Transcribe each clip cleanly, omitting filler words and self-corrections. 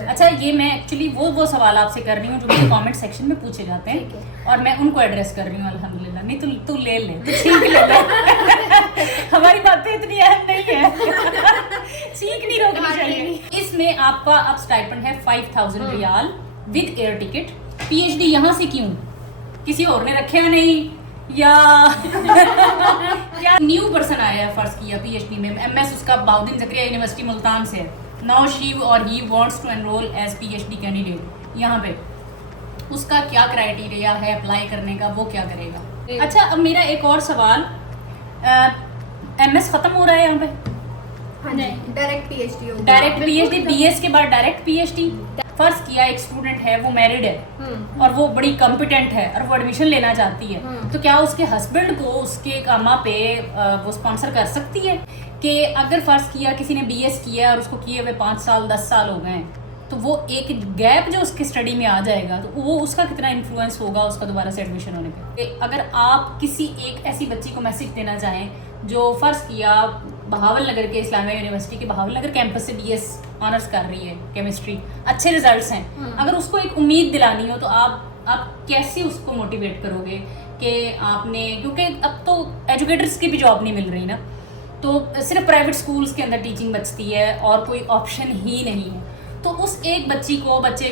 अच्छा, ये मैं एक्चुअली वो सवाल आपसे कर रही हूँ जो मुझे कमेंट सेक्शन में पूछे जाते हैं और मैं उनको एड्रेस कर रही हूँ। अल्हम्दुलिल्लाह। नहीं तू ले तू छींक ले हमारी बातें इतनी अहम नहीं है छींक नहीं रोकनी चाहिए। इसमें आपका अब स्टाइपेंड है 5000 riyal with air ticket. PhD यहाँ से क्यों, किसी और ने रखे नहीं या क्या न्यू पर्सन आया है फर्ज किया पीएचडी में, एमएस उसका बाउद्दीन ज़करिया यूनिवर्सिटी मुल्तान से है। Now she or he wants to enrol as PhD candidate. यहाँ पे उसका क्या क्राइटेरिया है अप्लाई करने का, वो क्या करेगा? अच्छा, अब मेरा एक और सवाल, एमएस खत्म हो रहा है यहाँ पे? हाँ जी, डायरेक्ट पीएचडी होगा। डायरेक्ट पीएचडी, बीएस के बाद डायरेक्ट पीएचडी। फर्ज किया एक स्टूडेंट है, वो मैरिड है और वो बड़ी कॉम्पिटेंट है और वो एडमिशन लेना चाहती है, तो क्या उसके हस्बैंड को उसके कामा पे वो स्पॉन्सर कर सकती है? कि अगर फर्ज किया किसी ने बीएस किया और उसको किए हुए 5 साल 10 साल हो गए, तो वो एक गैप जो उसकी स्टडी में आ जाएगा तो वो उसका कितना इन्फ्लुएंस होगा उसका दोबारा से एडमिशन होने पे? अगर आप किसी एक ऐसी बच्ची को मैसेज देना चाहें जो फर्ज किया बहावल नगर के इस्लामिया यूनिवर्सिटी के बहावल नगर कैंपस से बीएस ऑनर्स कर रही है केमिस्ट्री, अच्छे रिजल्ट्स हैं, अगर उसको एक उम्मीद दिलानी हो तो आप कैसे उसको मोटिवेट करोगे कि आपने, क्योंकि अब तो एजुकेटर्स की भी जॉब नहीं मिल रही ना, तो सिर्फ प्राइवेट स्कूल्स के अंदर टीचिंग बचती है और कोई ऑप्शन ही नहीं है, तो उस एक बच्चे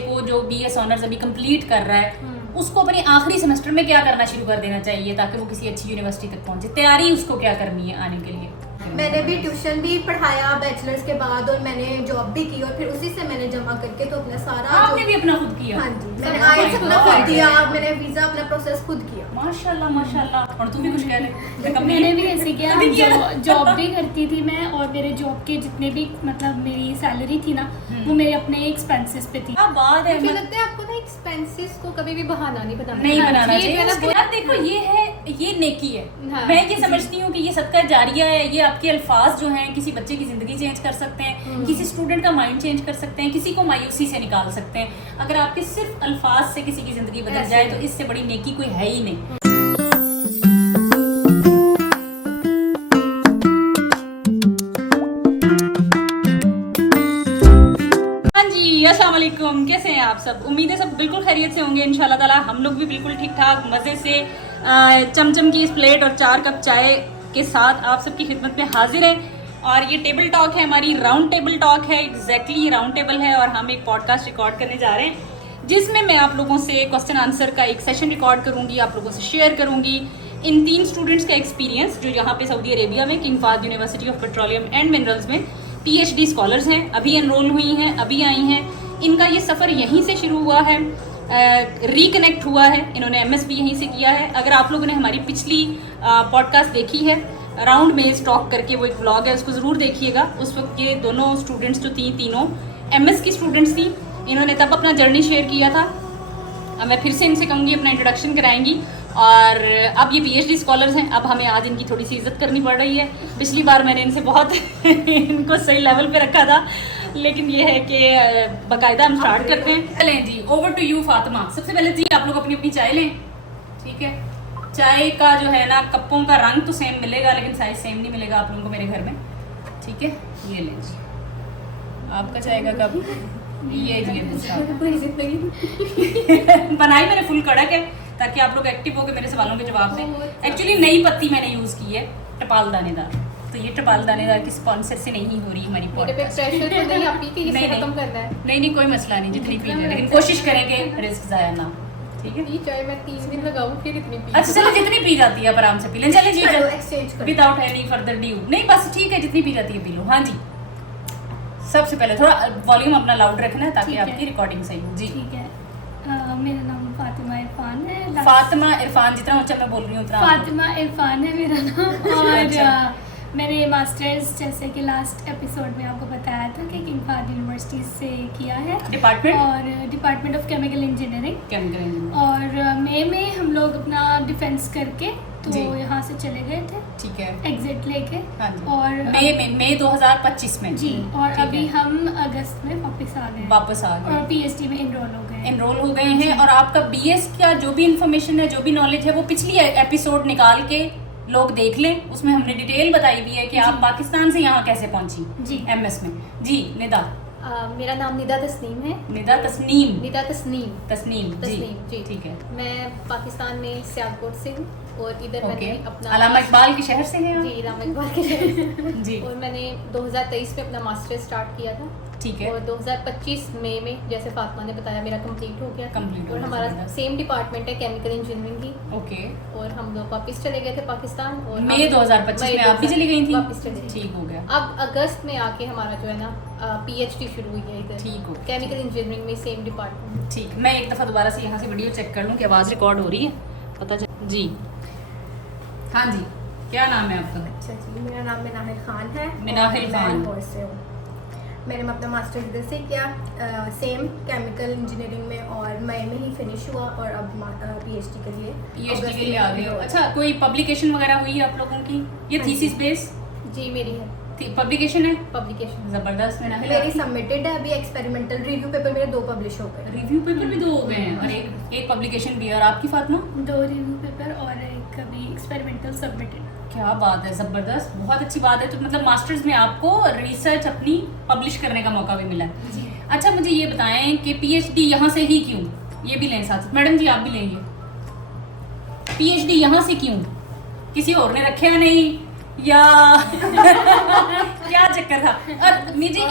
को जो बीएस ऑनर्स अभी कंप्लीट कर रहा है उसको अपने आखिरी सेमेस्टर में क्या करना शुरू कर देना चाहिए ताकि वो किसी अच्छी यूनिवर्सिटी तक पहुंचे? तैयारी उसको क्या करनी है आने के लिए? मैंने भी ट्यूशन भी पढ़ाया बैचलर्स के बाद और मैंने जॉब भी की और फिर उसी से मैंने जमा करके तो अपना सारा आपने भी अपना खुद किया? हाँ जी, मैंने आईएलटीएस अपना खुद दिया, मैंने वीजा अपना प्रोसेस खुद किया। माशाल्लाह माशाल्लाह। और तुम भी कुछ कह रहे? मैंने भी ऐसे किया, जॉब भी करती थी मैं और मेरे जॉब के जितने भी मतलब मेरी सैलरी थी ना वो मेरे अपने एक्सपेंसेस पे थी। क्या बात है, मुझे लगता है आपको ना एक्सपेंसेस को कभी भी बहाना नहीं बनाना चाहिए। यार देखो, ये नेकी है। मैं ये समझती हूँ कि ये सदका जारिया है। ये आपके अल्फाज जो हैं किसी बच्चे की जिंदगी चेंज कर सकते हैं, किसी स्टूडेंट का माइंड चेंज कर सकते हैं, किसी को मायूसी से निकाल सकते हैं। अगर आपके सिर्फ अल्फाज से किसी की जिंदगी बदल जाए तो इससे बड़ी नेकी कोई है ही नहीं। अस्सलाम वालेकुम, कैसे हैं आप सब? उम्मीद है सब बिल्कुल खैरियत से होंगे इंशाल्लाह ताला। हम लोग भी बिल्कुल ठीक ठाक मज़े से चमचम की इस प्लेट और 4 कप चाय के साथ आप सबकी खिदमत में हाजिर हैं। और ये टेबल टॉक है, हमारी राउंड टेबल टॉक है। एग्जैक्टली राउंड टेबल है और हम एक पॉडकास्ट रिकॉर्ड करने जा रहे हैं जिसमें मैं आप लोगों से क्वेश्चन आंसर का एक सेशन रिकॉर्ड करूँगी, आप लोगों से शेयर करूँगी इन 3 स्टूडेंट्स का एक्सपीरियंस जो यहाँ पे सऊदी अरेबिया में king Fahad university of petroleum and minerals में पीएचडी स्कॉलर्स हैं, अभी एनरोल हुई हैं, अभी आई हैं। इनका ये सफ़र यहीं से शुरू हुआ है, रिकनेक्ट हुआ है, इन्होंने एमएस भी यहीं से किया है। अगर आप लोगों ने हमारी पिछली पॉडकास्ट देखी है राउंड में टॉक करके, वो एक व्लॉग है, उसको ज़रूर देखिएगा। उस वक्त ये दोनों स्टूडेंट्स जो थी तीनों एमएस की स्टूडेंट्स थी, इन्होंने तब अपना जर्नी शेयर किया था। अब मैं फिर से इनसे कहूँगी अपना इंट्रोडक्शन कराएंगी और अब ये पीएचडी स्कॉलर्स हैं। अब हमें आज इनकी थोड़ी सी इज्जत करनी पड़ रही है। पिछली बार मैंने इनसे बहुत इनको सही लेवल पे रखा था, लेकिन ये है कि बाकायदा हम स्टार्ट करते हैं। चलें जी, ओवर टू यू फातिमा। सबसे पहले जी आप लोग अपनी अपनी चाय लें, ठीक है? चाय का जो है ना कप्पों का रंग तो सेम मिलेगा लेकिन साइज सेम नहीं मिलेगा आप लोगों को मेरे घर में, ठीक है? ये लें जी आपका चाय का कप, ये जी बनाई मैंने फुल कड़क है ताकि आप लोग एक्टिव होकर मेरे सवालों के जवाब दें। एक्चुअली नई पत्ती मैंने यूज़ की है, टपाल दानेदार, तो ये टपाल दानेदार की स्पॉन्सर से नहीं हो रही हमारी पॉडकास्ट। नहीं कोई मसला नहीं, जितनी पी जाए, लेकिन कोशिश करेंगे रिस्क ज़ाया ना, ठीक है? ये चाय मैं 3 दिन लगाऊं फिर इतनी पी। अच्छा चलो, जितनी पी जाती है आप आराम से पी लें। चलें जी, विदाउट एनी फर्दर ड्यू। नहीं बस ठीक है, जितनी पी जाती है पी लो। हाँ जी, सबसे पहले थोड़ा वॉल्यूम अपना लाउड रखना है ताकि आपकी रिकॉर्डिंग सही हो। जी ठीक है। मेरा नाम फातिमा इरफान है। फातिमा इरफान, जितना ऊंचा मैं बोल रही हूँ उतना फातिमा इरफान है मेरा नाम। और मैंने मास्टर्स जैसे कि लास्ट एपिसोड में आपको बताया था कि किंग फाहद यूनिवर्सिटी से किया है, डिपार्टमेंट और डिपार्टमेंट ऑफ केमिकल इंजीनियरिंग। और मई में हम लोग अपना डिफेंस करके तो यहाँ से चले गए थे, ठीक है, एग्जिट लेके। हाँ जी। और मई 2025 में जी, और अभी हम अगस्त में वापस आ गए और पीएचडी में एनरोल हो गए हैं। और आपका बीएस का जो भी इंफॉर्मेशन है, जो भी नॉलेज है, वो पिछली एपिसोड निकाल के लोग देख लें, उसमें हमने डिटेल बताई हुई है कि आप पाकिस्तान से यहाँ कैसे पहुंची जी एमएस में। जी निदा, मेरा नाम निदा तस्नीम है। निदा तस्नीम। निदा तस्नीम तस्नीम जी ठीक है। मैं पाकिस्तान में सियालकोट से हूँ और इधर मैंने अपना अल्लामा इकबाल के शहर से हैं आप? जी, अल्लामा इकबाल के शहर से जी। और मैंने 2023 में अपना मास्टर स्टार्ट किया था। ठीक है। और 2025 मई में जैसे फातिमा ने बताया मेरा कंप्लीट हो गया। कंप्लीट हो और गया, हमारा ज़बरदस्त। सेम डिपार्टमेंट है केमिकल इंजीनियरिंग की। ओके। और हम लोग वापस चले गए थे पाकिस्तान और मई 2025 में आप भी चली गई थी? वापस चले गए। ठीक हो गया। अब अगस्त में आके हमारा जो है ना PhD शुरू हुई है इधर। ठीक हो गया। केमिकल इंजीनियरिंग में सेम डिपार्टमेंट। ठीक, मैं एक दफ़ा दोबारा से यहाँ से वीडियो चेक कर लूँ कि आवाज़ रिकॉर्ड हो रही है, पता चल। जी हाँ जी, क्या नाम है आपका? अच्छा जी, मेरा नाम मिनाहिल खान है। मिनाहिल और मैं खान। लाहौर से हूँ। मैंने अपना मास्टर्स इधर से किया, सेम केमिकल इंजीनियरिंग में, और मई में ही फिनिश हुआ और अब PhD के लिए PhD के लिए आ गए हो। अच्छा, कोई पब्लिकेशन वगैरह हुई है आप लोगों की? ये हाँ जी। थीसिस बेस जी मेरी है पब्लिकेशन है? पब्लिकेशन। ज़बरदस्त। मिनाहिल मेरी सबमिटेड है, अभी एक्सपेरिमेंटल रिव्यू पेपर मेरे 2 पब्लिश हो गए। रिव्यू पेपर भी 2 हो गए हैं और एक पब्लिकेशन भी है। और आपकी फातिमा? 2 रिव्यू पेपर और एक अभी एक्सपेरिमेंटल सबमिटेड। क्या बात है, ज़बरदस्त, बहुत अच्छी बात है। तो मतलब मास्टर्स में आपको रिसर्च अपनी पब्लिश करने का मौका भी मिला है। अच्छा, मुझे ये बताएं कि PhD यहाँ से ही क्यों? ये भी लें साथ। मैडम जी आप भी लेंगे? PhD यहाँ से क्यों? किसी और ने रखे नहीं या क्या चक्कर था? और मुझे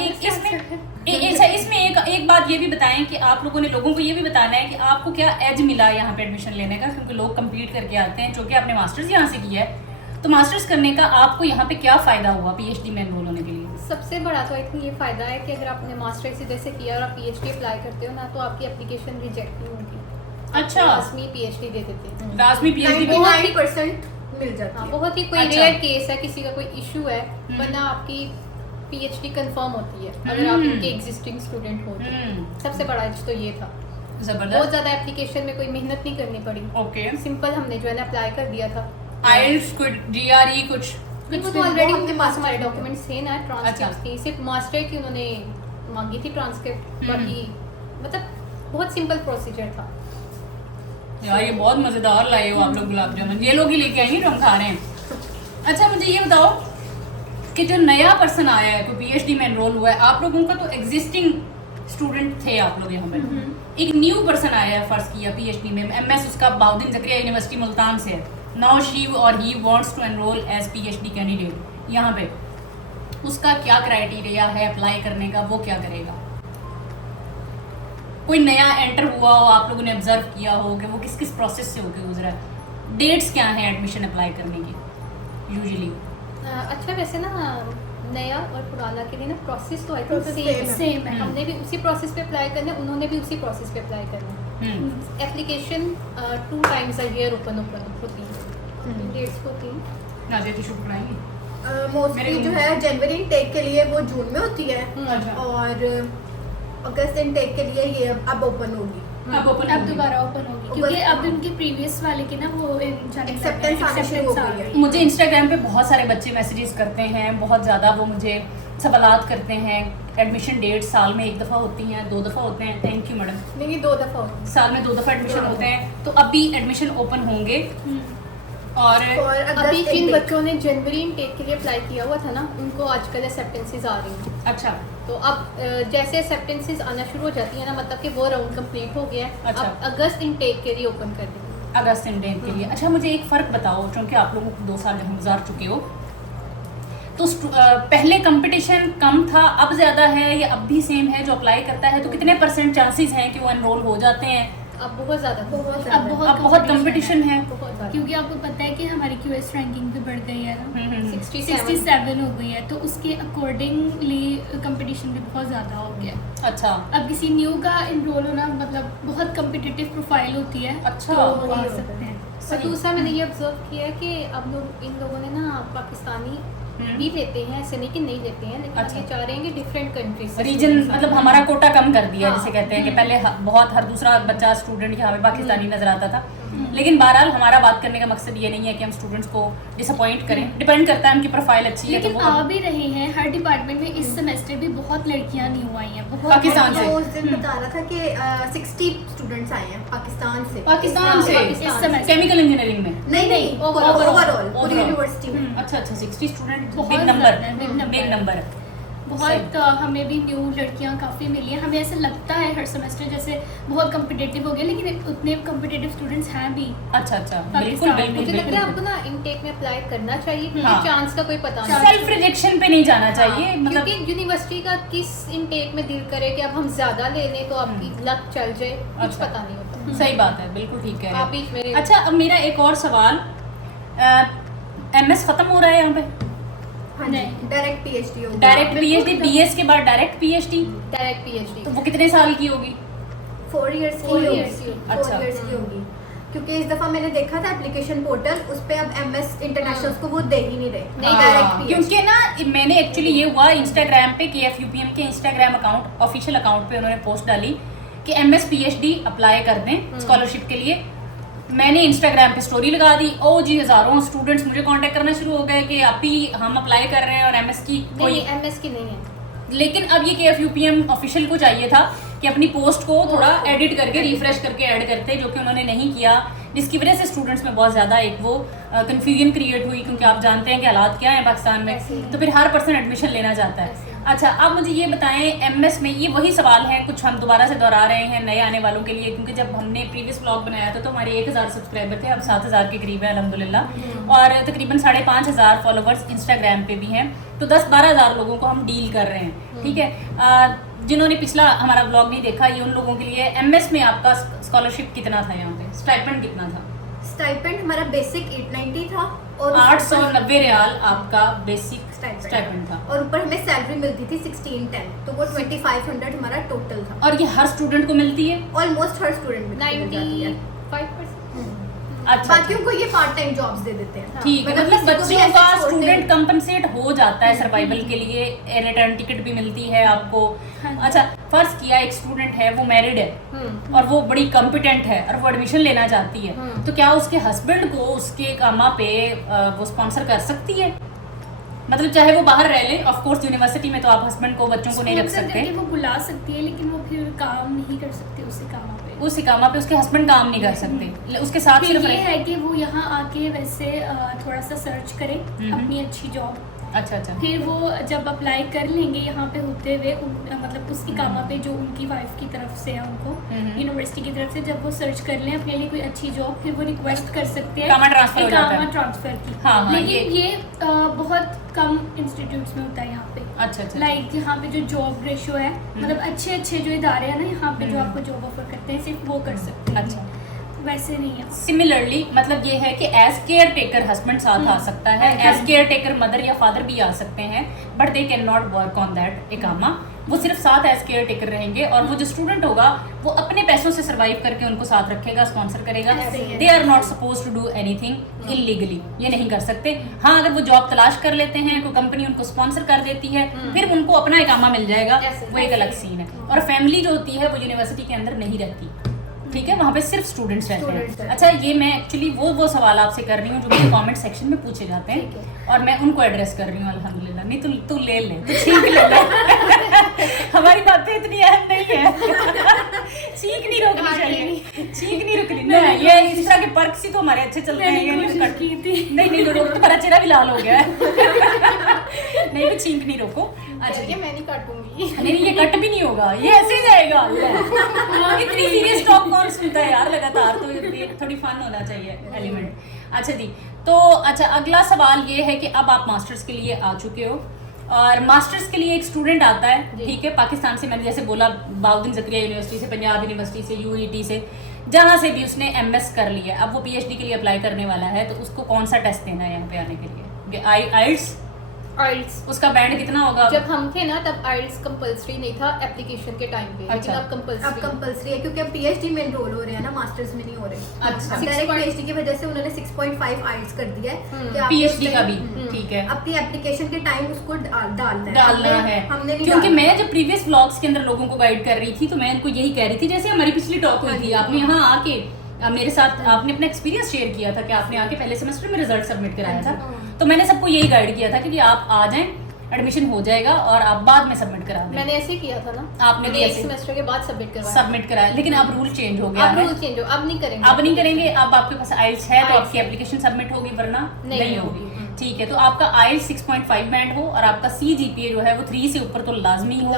इसमें एक बात ये भी बताएं कि आप लोगों ने लोगों को ये भी बताना है कि आपको क्या एज मिला यहाँ पे एडमिशन लेने का, क्योंकि लोग कंप्लीट करके आते हैं। चूँकि आपने मास्टर्स यहाँ से किया है, तो मास्टर्स करने का आपको यहाँ पे क्या फ़ायदा हुआ PhD में एनरोल होने के लिए? सबसे बड़ा तो आई थिंक ये फ़ायदा है कि अगर आपने मास्टर्स इधर से किया और आप PhD अप्लाई करते हो ना, तो आपकी एप्लीकेशन रिजेक्ट नहीं होगी। अच्छा। लाजमी PhD दे देते हैं। लाजमी PhD भी 99% मिल जाती हाँ, है। बहुत ही कोई अच्छा। रेयर केस है, किसी का कोई इशू है, वरना आपकी PhD कंफर्म होती है अगर आप इनके एग्जिस्टिंग स्टूडेंट हो तो। सबसे बड़ा तो ये था। बहुत ज़बरदस्त। ज़्यादा एप्लीकेशन में कोई मेहनत नहीं करनी पड़ी। ओके। सिंपल हमने जो है ना अप्लाई कर दिया था। आइल्स कुछ GRE कुछ? वो तो ऑलरेडी उनके पास हमारे डॉक्यूमेंट्स थे ना ट्रांसक्रिप्ट की, सिर्फ मास्टर की उन्होंने मांगी थी ट्रांसक्रिप्ट। बाकी मतलब बहुत सिंपल प्रोसीजर था। यार ये बहुत मज़ेदार लाए हो आप लोग गुलाब जामुन, ये लोग ही लेके आएंगे जो हम खा रहे हैं। अच्छा, मुझे ये बताओ कि जो नया पर्सन आया है, कोई PhD में एनरोल हुआ है, आप लोगों का तो एग्जिस्टिंग स्टूडेंट थे आप लोग यहाँ पे, एक न्यू पर्सन आया है, फर्ज किया PhD में MS उसका बाउद्दीन ज़करिया यूनिवर्सिटी मुल्तान से है। Now she or he wants to enrol as PhD candidate यहाँ पे, उसका क्या क्राइटेरिया है अप्लाई करने का, वो क्या करेगा? कोई नया एंटर हुआ हो, आप लोगों ने ऑब्जर्व किया हो कि वो किस किस प्रोसेस से होकर गुजरा है? डेट्स क्या हैं एडमिशन अप्लाई करने की यूजुअली? अच्छा, वैसे ना नया और पुराना के लिए ना प्रोसेस तो आई थिंक Process same है। हमने भी उसी प्रोसेस पे अप्लाई करना है, उन्होंने भी उसी प्रोसेस पे अप्लाई करना है। Application 2 times a year open होती है। डेट्स होती हैं। नाजिया टिशू पकड़ाएंगी? मोस्टली जो है जनवरी इनटेक के लिए वो जून में होती है, अच्छा। और अगस्त इनटेक के लिए ये अब ओपन होगी। अब ओपन अब दोबारा ओपन होगी क्योंकि बस- अब उनके प्रीवियस वाले के ना वो Acceptance आना शुरू हो गई है। मुझे इंस्टाग्राम पे बहुत सारे बच्चे मैसेजेस करते हैं, बहुत ज़्यादा वो मुझे सवालात करते हैं। एडमिशन डेट साल में 1 दफ़ा होती हैं, 2 दफ़ा होते हैं? Thank you madam. नहीं, 2 दफ़ा होती है। साल में 2 दफ़ा एडमिशन होते हैं, तो अभी एडमिशन ओपन होंगे। और और अभी अगस्त जिन intake। बच्चों ने जनवरी इनटेक के लिए अप्लाई किया हुआ था ना, उनको आजकल एक्सेप्टेंसेस आ रही हैं। अच्छा, तो अब जैसे एक्सेप्टेंसेस आना शुरू हो जाती है ना, मतलब कि वो राउंड कंप्लीट हो गया है। अच्छा। अब अगस्त इनटेक के लिए ओपन कर देंगे। अगस्त इंडेंट के लिए। अच्छा, मुझे एक फ़र्क बताओ, क्योंकि आप लोगों को 2 साल जहाँ गुजार चुके हो, तो पहले कंपटीशन कम था, अब ज़्यादा है या अब भी सेम है? जो अप्लाई करता है तो कितने % चांसेस हैं कि वो एनरोल हो जाते हैं? अब बहुत ज़्यादा अब अब बहुत कंपटीशन है। बहुत ज़्यादा। क्योंकि आपको पता है कि हमारी QS रैंकिंग भी बढ़ गई है ना, 67 67 हो गई है, तो उसके अकॉर्डिंगली कंपटीशन भी बहुत ज़्यादा हो गया। अच्छा। अब किसी न्यू का इनरोल होना मतलब बहुत कम्पिटिटिव प्रोफाइल होती है, अच्छा। तो वो आ सकते हैं। और दूसरा मैंने ये ऑब्जर्व किया है कि अब लोग इन लोगों ने ना पाकिस्तानी भी लेते हैं, ऐसे नहीं कि नहीं लेते हैं, लेकिन अच्छा। ये चाह रहे हैं कि डिफरेंट कंट्रीज रीजन मतलब हमारा कोटा कम कर दिया है, हाँ। जिसे कहते हैं कि पहले बहुत हर दूसरा बच्चा स्टूडेंट यहाँ पे पाकिस्तानी नजर आता था। लेकिन बहरहाल हमारा बात करने का मकसद ये नहीं है कि हम स्टूडेंट्स को डिसअपॉइंट करें, डिपेंड करता है उनकी प्रोफाइल अच्छी है तो लेकिन वो आ भी रहे हैं हर डिपार्टमेंट में। इस सेमेस्टर भी बहुत लड़कियां न्यू आई हैं, बहुत पाकिस्तान से। वो उस दिन बता रहा था कि 60 स्टूडेंट्स आए हैं पाकिस्तान से। पाकिस्तान से इस सेमेस्टर केमिकल इंजीनियरिंग में। नहीं, overall, ओवरऑल पूरी यूनिवर्सिटी में। अच्छा 60 स्टूडेंट, बहुत बिग नंबर, ज़्यादा है, big number बिग है। नंबर। बहुत हमें भी न्यू लड़कियां काफ़ी मिली हैं। हमें ऐसा लगता है हर सेमेस्टर जैसे बहुत कम्पिटिटिव हो गया, लेकिन उतने कम्पिटिटिव स्टूडेंट्स हैं भी। अच्छा बिल्कुल पाकिस्तान में। बिल्कुल मुझे लगता है बिल्कुल। आपको ना इनटेक में अप्लाई करना चाहिए, क्योंकि हाँ। चांस का कोई पता नहीं। सेल्फ रिजेक्शन पे नहीं जाना चाहिए, हाँ, मतलब क्योंकि यूनिवर्सिटी का किस इनटेक में दिल करे कि अब हम ज्यादा ले लें तो आपकी लक चल जाए, कुछ अच्छा। पता नहीं होता। सही बात है, बिल्कुल ठीक है। आप बीच में अच्छा, अब मेरा एक और सवाल, एमएस खत्म हो रहा है यहाँ पे? हाँ जी, डायरेक्ट पीएचडी होगी। डायरेक्ट पीएचडी, बीएस के बाद डायरेक्ट पीएचडी, डायरेक्ट पीएचडी तो वो कितने साल की होगी? 4 इयर्स की 4 होगी। years की। 4 अच्छा। years की होगी, क्योंकि इस दफा मैंने देखा था एप्लीकेशन पोर्टल, उस पे अब एमएस इंटरनेशनल को वो दे ही नहीं रहे। नहीं, डायरेक्ट हाँ, पीएचडी। क्योंकि ना मैंने एक्चुअली ये हुआ इंस्टाग्राम पे KFUPM के इंस्टाग्राम अकाउंट, ऑफिशियल अकाउंट पे उन्होंने पोस्ट डाली कि एमएस पीएचडी अप्लाई कर दें स्कॉलरशिप के लिए। मैंने इंस्टाग्राम पे स्टोरी लगा दी, ओ जी हजारों स्टूडेंट्स मुझे कांटेक्ट करना शुरू हो गए कि आप ही हम अप्लाई कर रहे हैं और एमएस की कोई। नहीं, एमएस की नहीं है। लेकिन अब ये KFUPM ऑफिशियल को चाहिए था कि अपनी पोस्ट को थोड़ा एडिट करके रिफ्रेश करके ऐड करते, जो कि उन्होंने नहीं किया, जिसकी वजह से स्टूडेंट्स में बहुत ज़्यादा एक वो कन्फ्यूजन क्रिएट हुई, क्योंकि आप जानते हैं कि हालात क्या है पाकिस्तान में, तो फिर हर पर्सन एडमिशन लेना चाहता है। अच्छा, आप मुझे ये बताएं, एमएस में ये वही सवाल है, कुछ हम दोबारा से दोहरा रहे हैं नए आने वालों के लिए, क्योंकि जब हमने प्रीवियस ब्लॉग बनाया था तो हमारे 1000 सब्सक्राइबर थे, अब 7000 के करीब है अल्हम्दुलिल्लाह, और तकरीबन 5500 फॉलोवर्स इंस्टाग्राम पे भी हैं, तो 10-12 हज़ार लोगों को हम डील कर रहे हैं, ठीक है। जिन्होंने पिछला हमारा ब्लॉग नहीं देखा, ये उन लोगों के लिए, एमएस में आपका स्कॉलरशिप कितना था, यहाँ पे स्टाइपेंड कितना था? स्टाइपेंड हमारा बेसिक 890 था और 890 रियाल आपका बेसिक स्टाइपेंड था, और ऊपर हमें सैलरी मिलती थी 1610, तो वो 2500 हमारा टोटल था। और ये हर स्टूडेंट को मिलती है? ऑलमोस्ट हर स्टूडेंट में मिल जाती है। 95%। अच्छा, बाकियों को ये पार्ट टाइम जॉब्स दे देते हैं। ठीक है, मतलब किसी को भी बच्चों ऐसे का छोड़ते स्टूडेंट नहीं। कंपनसेट हो जाता है सर्वाइवल के लिए, रिटर्न टिकट भी मिलती है आपको। अच्छा, फर्ज किया एक स्टूडेंट है, वो मैरिड है और वो बड़ी कॉम्पिटेंट है और वो एडमिशन लेना चाहती है, तो क्या उसके हस्बैंड को उसके कामा पे वो स्पॉन्सर कर सकती है? मतलब चाहे वो बाहर रह ले, ऑफ कोर्स यूनिवर्सिटी में तो आप हस्बैंड को, बच्चों को नहीं रख Sponsor सकते, करके वो बुला सकती है, लेकिन वो फिर काम नहीं कर सकती उसी काम पे। उस इकामा पे उसके हस्बैंड काम नहीं कर सकते, उसके साथ फिर सिर्फ ये है कि वो यहाँ आके वैसे थोड़ा सा सर्च करे अपनी अच्छी जॉब, अच्छा अच्छा, फिर वो जब अप्लाई कर लेंगे यहाँ पे होते हुए मतलब उस इकामा पे जो उनकी वाइफ की तरफ से है उनको यूनिवर्सिटी की तरफ से, जब वो सर्च कर लें अपने लिए कोई अच्छी जॉब, फिर वो रिक्वेस्ट कर सकते हैं इकामा ट्रांसफर हो जाता है। इकामा ट्रांसफर की। हाँ, लेकिन ये बहुत कम इंस्टीट्यूट्स में होता है यहाँ पे। अच्छा अच्छा, लाइक यहाँ पे जो जॉब रेशो है, मतलब अच्छे अच्छे जो इदारे हैं ना यहाँ पे जो आपको जॉब ऑफर करते हैं, सिर्फ वो कर सकते हैं। अच्छा, वैसे नहीं है। सिमिलरली मतलब ये है कि एज केयर टेकर हस्बैंड साथ आ सकता है, एज केयर टेकर मदर या फादर भी आ सकते हैं, but they can not work on that इकामा, वो सिर्फ साथ एज केयर टेकर रहेंगे, और वो जो स्टूडेंट होगा वो अपने पैसों से सर्वाइव करके उनको साथ रखेगा, स्पॉन्सर करेगा। They are not suppose to do anything illegally, ये नहीं कर सकते। हाँ, अगर वो जॉब तलाश कर लेते हैं, कोई कंपनी उनको स्पॉन्सर कर देती है, फिर उनको अपना इकामा मिल जाएगा, वो एक अलग सीन है। और फैमिली जो होती है वो यूनिवर्सिटी के अंदर नहीं रहती, ठीक है, वहाँ पे सिर्फ स्टूडेंट्स रहते हैं। अच्छा, ये मैं एक्चुअली वो सवाल आपसे कर रही हूँ जो मेरे कमेंट सेक्शन में पूछे जाते हैं, और मैं उनको एड्रेस कर रही हूँ अल्हम्दुलिल्लाह। नहीं तू ले तू छींक ले हमारी बातें इतनी अहम नहीं है छींक नहीं रोकनी चाहिए, छींक नहीं रुकनी ना, ये इस तरह के पर्क सी तो हमारे अच्छे चलते हैं, ये नहीं कट की थी, नहीं रोको, तुम्हारा चेहरा भी लाल हो गया है नहीं भी छींक नहीं रोको। अच्छा, ये मैं नहीं काटूंगी। नहीं ये कट भी नहीं होगा, ये ऐसे ही जाएगा। इतनी सीरियस टॉक कौन सुनता है यार लगातार, तो ये थोड़ी फन होना चाहिए एलिमेंट। अच्छा जी, तो अच्छा अगला सवाल ये है कि अब आप मास्टर्स के लिए आ चुके हो, और मास्टर्स के लिए एक स्टूडेंट आता है, ठीक है, पाकिस्तान से, मैंने जैसे बोला बाउद्दीन ज़करिया यूनिवर्सिटी से, पंजाब यूनिवर्सिटी से, UET से, जहाँ से भी उसने MS कर लिया, अब वो PhD के लिए अप्लाई करने वाला है, तो उसको कौन सा टेस्ट देना है यहाँ पे आने के लिए? आइल्स, उसका बैंड कितना होगा? जब हम थे ना तब आइल्स कंपलसरी नहीं था एप्लीकेशन के टाइम पे, लेकिन अब कंपलसरी है, क्योंकि अब पीएचडी में एनरोल हो रहे हैं ना, मास्टर्स में नहीं हो रहे। अच्छा, डायरेक्ट पीएचडी की वजह से उन्होंने 6.5 आइल्स कर दिया है कि आप PhD का भी, ठीक है, अपनी एप्लीकेशन के टाइम उसको डालना है। हमने नहीं, क्योंकि मैं जब प्रीवियस व्लॉग्स के अंदर लोगों को गाइड कर रही थी तो मैं इनको यही कह रही थी, जैसे हमारी पिछली टॉक हुई थी, आपने यहाँ आके मेरे साथ आपने अपना एक्सपीरियंस शेयर किया था कि आपने आके पहले सेमेस्टर में रिजल्ट सबमिट कराया था, तो मैंने सबको यही गाइड किया था कि आप आ जाएं, एडमिशन हो जाएगा और आप बाद में सबमिट करा दें। मैंने ऐसे ही किया था ना, आपने भी एक सेमेस्टर के बाद सबमिट कराया, लेकिन अब रूल चेंज हो गया, अब रूल चेंज हो, अब नहीं करेंगे, अब नहीं करेंगे, अब आपके पास आइल्स है तो आपकी एप्लीकेशन सबमिट होगी, वरना नहीं होगी। ठीक है, तो आपका IELTS 6.5 बैंड हो और आपका CGPA जो है वो 3 से ऊपर तो लाजमी हो,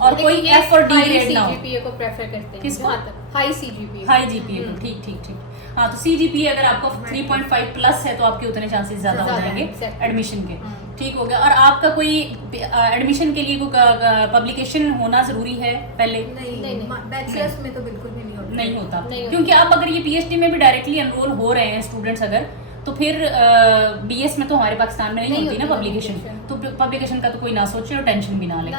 और कोई F और D ग्रेड ना हो। CGPA को प्रेफर करते हैं किसको? High CGPA। हाई GPA को, ठीक ठीक ठीक। हाँ, तो CGPA अगर आपका 3.5 प्लस है तो आपके उतने चांसेस ज्यादा हो ज़्यादा जाएंगे हैं, exactly। एडमिशन के। ठीक हो गया। और आपका कोई एडमिशन के लिए कोई पब्लिकेशन होना जरूरी है पहले? नहीं, बैचलर्स में तो बिल्कुल भी नहीं होता। नहीं होता, नहीं होता। क्योंकि आप अगर ये PhD में भी डायरेक्टली एनरोल हो रहे हैं स्टूडेंट्स अगर, तो फिर BS में तो हमारे पाकिस्तान में नहीं होती ना पब्लिकेशन, तो पब्लिकेशन का तो कोई ना सोचे और टेंशन भी ना ले।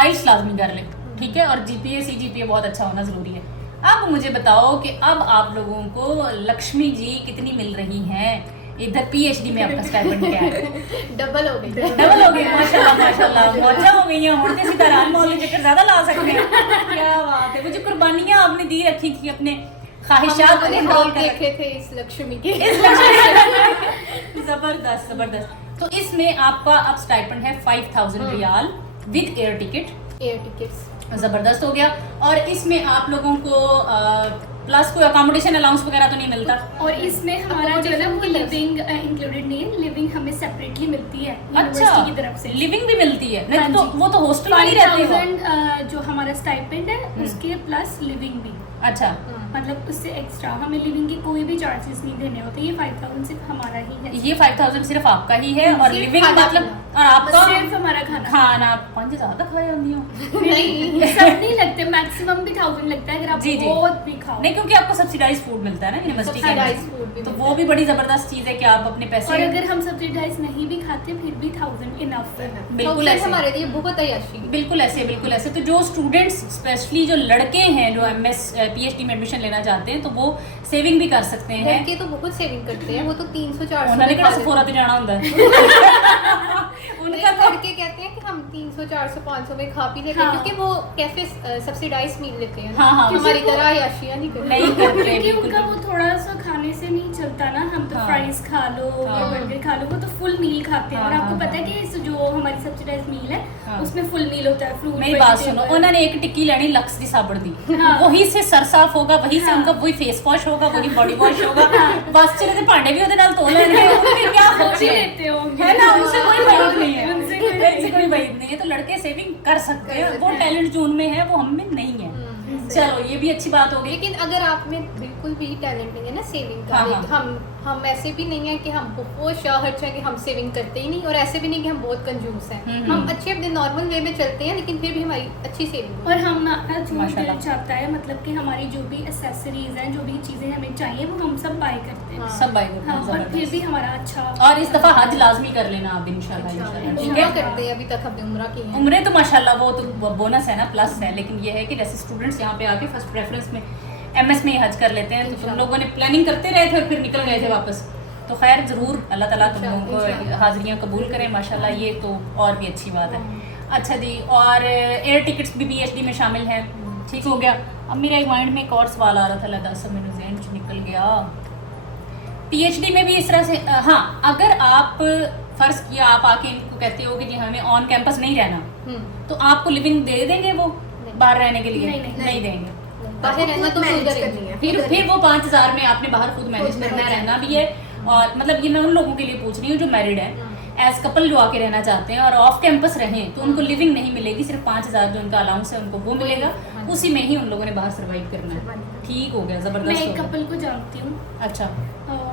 IELTS लाजमी कर ले, ठीक है, और GPA CGPA बहुत अच्छा होना जरूरी है। अब मुझे बताओ कि अब आप लोगों को लक्ष्मी जी कितनी मिल रही हैं? इधर PhD में आपका स्टाइपेंड क्या है? डबल हो गई। डबल हो गई, माशाल्लाह माशाल्लाह, मौजा हो गई हैं। उड़ते सितारान मोहल्ले चक्कर ज्यादा ला सकते हैं। क्या बात है, वो जो कुर्बानियां आपने दी रखी थी अपने ख्वाहिशात को हम देखे थे इस लक्ष्मी के। जबरदस्त जबरदस्त। तो इसमें आपका अब स्टाइपेंड है 5000 riyal with air ticket. Air tickets जबरदस्त हो गया। और इसमें आप लोगों को प्लस कोई अकोमोडेशन अलाउंस वगैरह तो नहीं मिलता? और इसमें हमारा जो है ना वो Accommodation लिविंग इंक्लूडेड नहीं है, लिविंग हमें सेपरेटली मिलती है अच्छा, यूनिवर्सिटी की तरफ से। लिविंग भी मिलती है? नहीं हाँ तो जी। वो तो हॉस्टल में ही रहते हो। 5000 जो हमारा स्टाइपेंड है उसके प्लस लिविंग भी, अच्छा, मतलब उससे एक्स्ट्रा हमें लिविंग के कोई भी चार्जेस नहीं देने होते। ये 5000 सिर्फ हमारा ही है, ये 5000 सिर्फ आपका ही है, और सिर्फ लिविंग खाना मतलब पीना। और आपका सिर्फ हमारा खाना। खाना 5 ज्यादा खाया आंदी हो? नहीं सब नहीं लगते, मैक्सिमम भी 1000 लगता है अगर आप जी, जी। बहुत भी खाओ। नहीं, क्योंकि आपको सब्सिडाइज फूड मिलता है ना यूनिवर्सिटी Subsidized के, food भी तो मिलता वो भी बड़ी जबरदस्त चीज है कि आप अपने और पैसे अगर हम सब्सिडाइज नहीं भी खाते फिर भी 1000 इनफ है। बिल्कुल ऐसे, हमारे लिए बहुत अयाशी। बिल्कुल ऐसे, बिल्कुल ऐसे। तो जो स्टूडेंट्स स्पेशली जो लड़के हैं जो MS PhD में एडमिशन लेना चाहते हैं, तो वो सेविंग भी कर सकते हैं। लड़के तो बहुत सेविंग करते हैं, वो तो 300-400 उन्होंने में कहा खा सफोरा लेते तो जाना होता है। हैं। उनका नहीं, तो लड़के कहते हैं कि हम 300-400-500 में खा पी लेते हैं, हाँ। क्योंकि वो कैफे सब्सिडाइज मील लेते हैं। हाँ, हाँ, हमारी किसी को- तरह अयाशियाँ नहीं करते। नहीं करते क्योंकि बिल्कुल उनका वो भी। थोड़ा सा खाने से नहीं चलता ना, हम तो हाँ। फ्राइज खा लो या हाँ। बर्गर खा लो, वो तो फुल मील खाते हैं। और हाँ, आपको हाँ, पता है हाँ। कि इस जो हमारी सब्सिडाइज मील है हाँ। उसमें फुल मील होता है, फ्रूट मेरी बात सुनो, उन्होंने एक टिक्की लेनी लक्स की साबुन दी, हाँ। वही से सर साफ होगा, वही से हाँ। उनका वही फेस वॉश होगा, वही बॉडी वॉश होगा, बस चले थे भांडे भी होते नाल धो लेने, उनके क्या सोच ही होते लेते होंगे, है ना, उनसे कोई बात नहीं है, उनसे उनसे कोई बात नहीं है। तो लड़के सेविंग कर सकते हैं, वो टैलेंट जो उनमें है वो हम में नहीं है। चलो, ये भी अच्छी बात हो गई। लेकिन अगर आप में बिल्कुल भी टैलेंट नहीं है ना सेविंग का, हाँ, हाँ। हम ऐसे भी नहीं है कि हम बहुत शाहर्च है कि हम सेविंग करते ही नहीं, और ऐसे भी नहीं कि हम बहुत कंजूस हैं। हम अच्छे अपने नॉर्मल वे में चलते हैं, लेकिन फिर भी हमारी अच्छी सेविंग और हम ना जो माशाल्लाह। दिल चाहता है, मतलब कि हमारी जो भी एक्सेसरीज हैं, जो भी चीजें हमें चाहिए वो हम सब बाय करते हैं। हाँ। सब बाई करते हाँ, हैं, और फिर जबरदस्त। भी हमारा अच्छा। और इस दफा हज लाजमी कर लेना आप इंशाल्लाह, इंशाल्लाह, ठीक उम्रा है। करते हैं, अभी तक हमने उम्रा की है। उम्रें तो माशाल्लाह वो तो बोनस है ना, प्लस है, लेकिन ये है कि जैसे स्टूडेंट्स यहाँ पे आके फर्स्ट प्रेफरेंस में MS में ही हज कर लेते हैं, तो तुम लोगों ने प्लानिंग करते रहे थे और फिर निकल गए थे वापस, तो खैर ज़रूर अल्लाह ताला तुम लोगों को हाजिरियाँ कबूल करें माशाल्लाह, ये तो और भी अच्छी बात है। अच्छा जी, और एयर टिकट्स भी PhD में शामिल हैं, ठीक हो गया। अब मेरा एक माइंड में एक और सवाल आ रहा था, लगा सब मेरे जहन से निकल गया। PhD में भी इस तरह से हाँ, अगर आप फर्ज किया आप आके इनको कहते हो कि जी हमें ऑन कैंपस नहीं रहना, तो आपको लिविंग दे देंगे वो बाहर रहने के लिए? नहीं देंगे। बाहर रहना तो मैनेज उधर करनी है। है। फिर वो 5000 में आपने बाहर खुद मैनेज खुद करना है, manage रहना भी है। और मतलब ये मैं उन लोगों के लिए पूछ रही हूँ जो मैरिड है, एज कपल जो आके रहना चाहते हैं और ऑफ कैंपस रहें, तो उनको लिविंग नहीं मिलेगी, सिर्फ 5000 जो उनका अलाउंस है उनको वो मिलेगा, उसी में ही उन लोगों ने बाहर सर्वाइव करना है। ठीक हो गया, मैं जबरदस्त एक हो गया। कपल को जानती हूँ, अच्छा,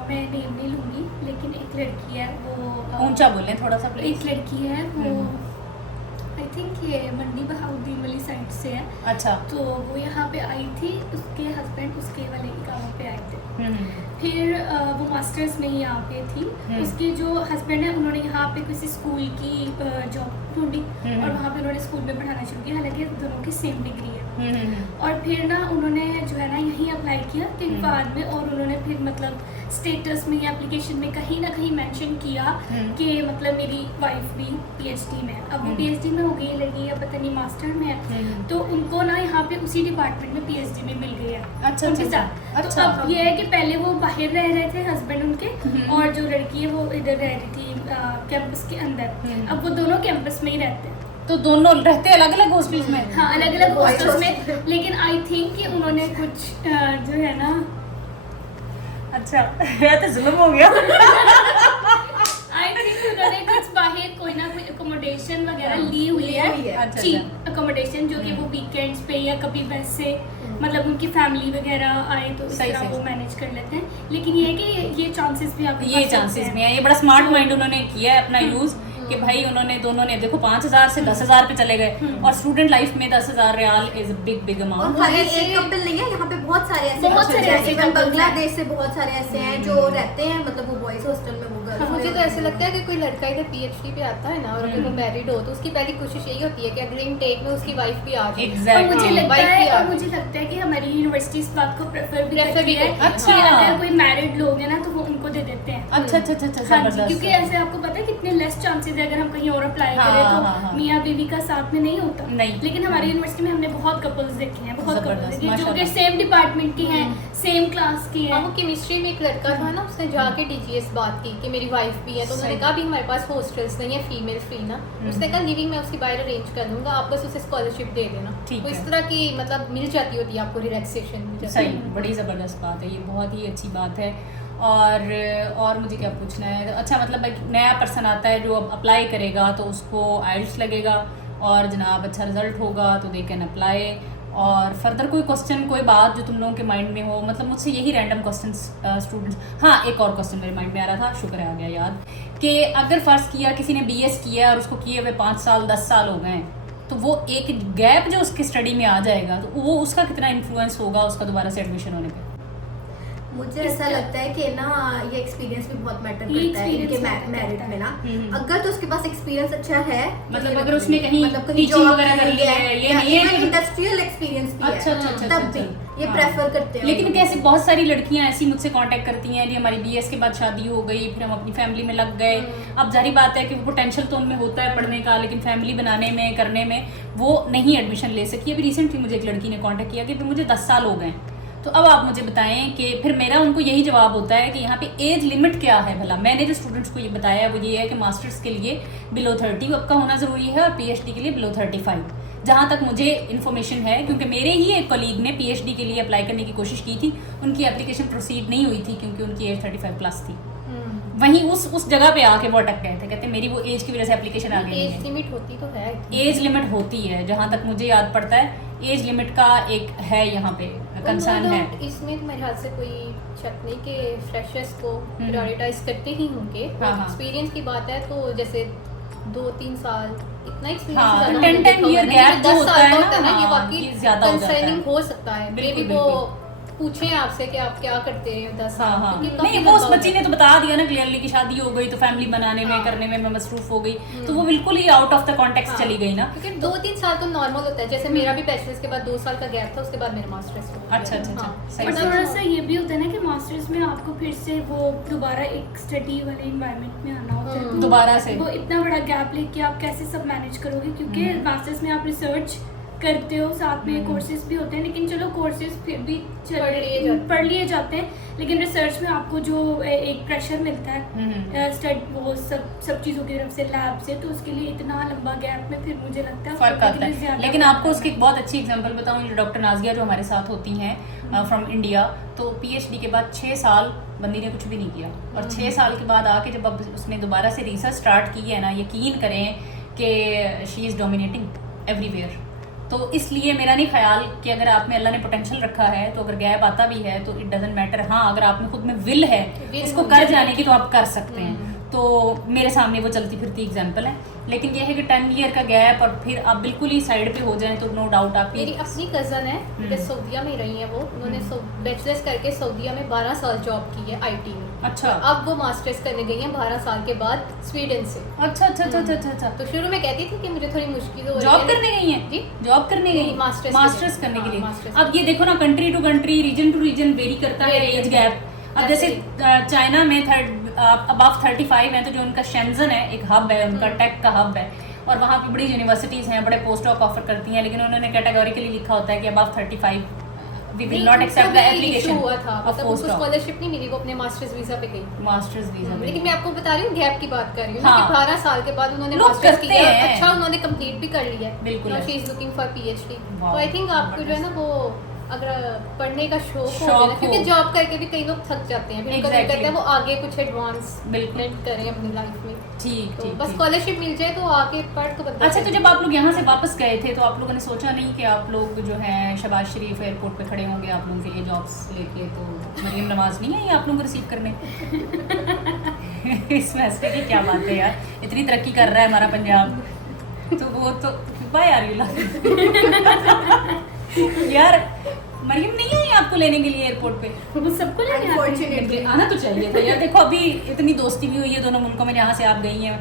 मैं नेम नहीं लूंगी, लेकिन एक लड़की है वो ऊंचा बोलें थोड़ा सा एक प्लीज। लड़की है वो आई थिंक ये मंडी बहाउद्दीन वाली साइड से है। अच्छा, तो वो यहाँ पे आई थी, उसके हस्बैंड उसके वाले गाँव पे आए थे। हम्म, फिर वो मास्टर्स में ही यहाँ पे थी। उसके जो हस्बैंड है उन्होंने यहाँ पे किसी स्कूल की जॉब ढूंढी और वहाँ पे उन्होंने स्कूल में पढ़ाना शुरू किया, हालांकि दोनों की सेम डिग्री है। और फिर ना उन्होंने जो है ना यहीं अप्लाई किया कि बाद में, और उन्होंने फिर मतलब स्टेटस में या एप्लीकेशन में कहीं ना कहीं मेंशन किया कि मतलब मेरी वाइफ भी PhD में है। अब वो PhD में हो गई है लड़की, या पता नहीं मास्टर में है, तो उनको ना यहाँ पे उसी डिपार्टमेंट में PhD में मिल गई है। अच्छा, उनके अच्छा, साथ। अच्छा। तो अब ये है कि पहले वो बाहर रह रहे थे हस्बैंड उनके, और जो लड़की है वो इधर रह रही थी कैंपस के अंदर। अब वो दोनों कैंपस में ही रहते हैं। तो दोनों रहते अलग अलग हॉस्टल्स में? हाँ, अलग अलग हॉस्टल्स में, लेकिन आई थिंक कि उन्होंने कुछ जो है ना, अच्छा, ये तो जुल्म हो गया। उन्होंने कुछ बाहर कोई ना कोई अकोमोडेशन वगैरह ली हुई है, अच्छा, चीप अकोमोडेशन, जो कि वो वीकेंड्स पे या कभी वैसे मतलब उनकी फैमिली वगैरह आए तो इस सही, तरह सही, वो मैनेज कर लेते हैं। लेकिन ये है कि ये चांसेस भी आपके ये पास चांसेस होते भी हैं। हैं, ये बड़ा स्मार्ट माइंड उन्होंने किया है अपना यूज कि भाई उन्होंने दोनों ने देखो 5,000 से 10,000 पे चले गए और स्टूडेंट लाइफ में 10,000 रियाल इज बिग और अमाउंट। खाली एक कपल नहीं है, यहाँ पे बहुत सारे ऐसे बहुत सारे ऐसे even couples बांग्लादेश से बहुत सारे ऐसे हैं जो रहते हैं, मतलब वो बॉयज हॉस्टल में, वो गर्ल्स मुझे तो ऐसे लगता है कि कोई लड़का इधर पीएचडी पे आता है ना और अगर वो मैरिड हो तो उसकी पहली कोशिश यही होती है कि अगले इनटेक में उसकी वाइफ भी आ जाए। और मुझे Exactly. लगता Wife है भी आ और गई। मुझे लगता है कि हमारी यूनिवर्सिटी इस बात को प्रेफर भी Prefer करती भी है करती है। अच्छा। कि अगर कोई मैरिड लोग हैं ना तो वो उनको दे देते हैं। अच्छा अच्छा अच्छा अच्छा हाँ जी, जबरदस्त। क्योंकि ऐसे आपको पता है कितने लेस चांसेस है अगर हम कहीं और अप्लाई हाँ, करें हाँ, तो हाँ। मियाँ बीवी का साथ में नहीं होता। नहीं। लेकिन हमारी यूनिवर्सिटी में हमने बहुत कपल्स देखे हैं, बहुत जबरदस्त, कपल्स देखे हैं जो कि माशाल्लाह। सेम डिपार्टमेंट की हैं, सेम क्लास की हाँ, हैं। वो केमिस्ट्री में एक लड़का था ना, उसने जाके डीजीएस बात की कि मेरी वाइफ भी है, तो उन्होंने सही। कहा भी हमारे पास हॉस्टल्स नहीं है फीमेल फ्री ना, उसने कहा लिविंग में उसकी बाहर अरेंज कर दूंगा, आप बस उसे स्कॉलरशिप दे देना। ठीक तो है। इस तरह की मतलब मिल जाती होती है आपको रिलैक्सेशन मिल जाती सही, है। बड़ी ज़बरदस्त बात है, ये बहुत ही अच्छी बात है। और मुझे क्या पूछना है, अच्छा मतलब एक नया पर्सन आता है जो अब अप्लाई करेगा तो उसको आइल्स लगेगा और जनाब अच्छा रिजल्ट होगा तो दे कैन अप्लाई। और फर्दर कोई क्वेश्चन, कोई बात जो तुम लोगों के माइंड में हो, मतलब मुझसे यही रैंडम क्वेश्चंस स्टूडेंट्स। हाँ, एक और क्वेश्चन मेरे माइंड में आ रहा था, शुक्र है आ गया याद, कि अगर फ़र्ज़ किया किसी ने बीएस किया और उसको किए हुए 5 साल 10 साल हो गए तो वो एक गैप जो उसकी स्टडी में आ जाएगा तो वो उसका कितना इन्फ्लुएंस होगा उसका दोबारा से एडमिशन होने पे? मुझे ऐसा लगता है कि ना ये एक्सपीरियंस भी बहुत मैटर ये करता है इनके experience matter मैरिट करता में ना। हम्म। अगर तो उसके पास एक्सपीरियंस अच्छा है, मतलब अगर उसने कहीं teaching job वगैरह कर लिया है, ये नहीं है कि- इंडस्ट्रियल एक्सपीरियंस भी अच्छा, है, अच्छा, अच्छा, तब अच्छा, भी ये हाँ। प्रेफर करते हैं। लेकिन कैसे बहुत सारी लड़कियां ऐसी मुझसे कांटेक्ट करती हैं जी हमारी बीएस के बाद शादी हो गई, फिर हम अपनी फैमिली में लग गए। अब जारी बात है कि पोटेंशियल तो उनमें होता है पढ़ने का, लेकिन फैमिली बनाने में करने में वो नहीं एडमिशन ले सकी। अभी रिसेंटली मुझे एक लड़की ने कांटेक्ट किया कि फिर मुझे 10 साल हो गए, तो अब आप मुझे बताएं कि फिर मेरा उनको यही जवाब होता है कि यहाँ पे एज लिमिट क्या है भला। मैंने जो स्टूडेंट्स को ये बताया वो ये है कि मास्टर्स के लिए बिलो 30 आपका होना ज़रूरी है और पीएचडी के लिए बिलो 35, जहाँ तक मुझे इन्फॉर्मेशन है, क्योंकि मेरे ही एक कलीग ने पीएचडी के लिए अप्लाई करने की कोशिश की थी, उनकी एप्लीकेशन प्रोसीड नहीं हुई थी क्योंकि उनकी एज 35 प्लस थी। वहीं उस जगह पे आके वो अटक गए थे, कहते मेरी वो एज की वजह से एप्लीकेशन आ गई एज है। लिमिट होती तो है। एज लिमिट होती है, जहाँ तक मुझे याद पड़ता है एज लिमिट का एक है यहाँ पे कंसर्न है। इसमें तो मेरे ख्याल से कोई शक नहीं कि फ्रेशर्स को प्रायोरिटाइज करते ही होंगे। हाँ, हाँ। एक्सपीरियंस की बात है तो जैसे 2-3 साल इतना हाँ, एक्सपीरियंस 10 year gap जो होता है ना, ये हाँ, वाकई ये ज़्यादा हो जाता है। कंसर्निंग हो सकता है। मे बिल्कुल, बी वो पूछें आपसे कि आप क्या करते हैं 10 साल, हाँ हाँ, क्योंकि काफी नहीं वो उस लंबा बच्ची ने तो बता दिया ना क्लियरली कि शादी हो गई तो फैमिली बनाने में हाँ। करने में मैं मसरूफ हो गई, तो वो बिल्कुल ही आउट ऑफ द कॉन्टेक्स्ट हाँ। चली गई ना। क्योंकि 2-3 साल तो नॉर्मल होता है। जैसे मेरा भी बैचलर्स के बाद 2 साल का गैप था, उसके बाद मेरा मास्टर्स हो गया। अच्छा, अच्छा, अच्छा, हाँ। सही, और सही। थोड़ा सा ये भी होता है ना कि मास्टर्स में आपको फिर से वो दोबारा एक स्टडी वाले इन्वायरमेंट में आना होता है, तो दोबारा से वो इतना बड़ा गैप लेके आप कैसे सब मैनेज करोगे, क्योंकि मास्टर्स में आप रिसर्च करते हो, साथ में कोर्सेज भी होते हैं, लेकिन चलो कोर्सेज फिर भी पढ़ लिए जाते हैं, लेकिन रिसर्च में आपको जो एक प्रेशर मिलता है वो सब चीज़ों की तरफ से लैब से, तो उसके लिए इतना लंबा गैप में फिर मुझे लगता है फर्क आता है। ज़्यादा लेकिन आपको उसकी एक बहुत अच्छी एग्जांपल बताऊं, डॉक्टर नाजिया जो हमारे साथ होती हैं फ्रॉम इंडिया, तो पीएचडी के बाद 6 साल बंदी ने कुछ भी नहीं किया और 6 साल के बाद आके जब अब उसने दोबारा से रिसर्च स्टार्ट की है ना, यकीन करें कि शी इज़ डोमिनेटिंग एवरीवेयर। तो इसलिए मेरा नहीं ख्याल कि अगर आप में अल्लाह ने पोटेंशियल रखा है तो अगर गैप आता भी है तो इट डजेंट मैटर। हाँ, अगर आप में खुद में विल है इसको कर जाने की तो आप कर सकते हैं। तो मेरे सामने वो चलती फिरती एग्जांपल है, लेकिन ये है कि 10 ईयर का गैप और फिर आप बिल्कुल ही साइड पे हो जाएं तो नो डाउट आप मेरी अपनी कज़न है जो सऊदीया में रही है, वो उन्होंने बैचलर्स करके सऊदीया में 12 साल जॉब की है आईटी में। अच्छा अब वो मास्टर्स करने गई हैं 12 साल के बाद स्वीडन से। अच्छा अच्छा अच्छा अच्छा अच्छा तो शुरू में कहती थी कि मुझे थोड़ी मुश्किल हो रही है। जॉब करने गई हैं जी, जॉब करने गई नहीं, मास्टर्स करने के लिए। मास्टर्स अब ये देखो ना, country to country, region to region vary करता है एज गैप। अब जैसे चाइना में अबव 35 है तो जो उनका शेंजन है एक हब है उनका, टेक का हब है, और वहाँ पे बड़ी यूनिवर्सिटीज़ हैं, बड़े पोस्ट डॉक ऑफर करती हैं, लेकिन उन्होंने कैटेगोरिकली लिखा होता है कि above 35 we will not accept the application हुआ था, ऑफ मतलब पोस्ट उसको डॉक स्कॉलरशिप नहीं मिली, वो अपने मास्टर्स वीजा पे गई। Masters visa. लेकिन मैं आपको बता रही हूँ गैप की बात कर रही हूँ ना, हाँ। कि 12 साल के बाद उन्होंने लोग मास्टर्स करते किया, हैं। अच्छा उन्होंने कंप्लीट भी कर लिया है। बिल्कुल नाउ है। She is looking for PhD. Wow, तो आई थिंक आपको जो है ना वो अगर पढ़ने का शौक हो शौक ना, क्योंकि हो। जॉब करके भी कई लोग थक जाते हैं, फिर उनको दिल Exactly. करता है वो आगे कुछ एडवांस बिल्कुल। करें अपनी लाइफ में। ठीक तो ठीक बस ठीक। स्कॉलरशिप मिल जाए तो आगे पढ़ तो बंदा अच्छा, तो जब आप लोग यहाँ से वापस गए थे तो आप लोगों ने सोचा नहीं कि आप लोग जो है शहबाज शरीफ एयरपोर्ट पे खड़े होंगे आप लोगों के लिए जॉब्स लेके, तो मरियम नवाज नहीं है ये आप लोगों को रिसीव करने? इस मैसेज की क्या बात है यार, इतनी तरक्की कर रहा है हमारा पंजाब, तो वो तो वाई आर यू यार मरियम नहीं आई आपको लेने के लिए एयरपोर्ट पे? वो सबको लेने आते हैं। अनफॉर्चुनेटली आना तो चाहिए था यार, देखो अभी इतनी दोस्ती भी हुई है दोनों मुल्कों में जहाँ से आप गई हैं,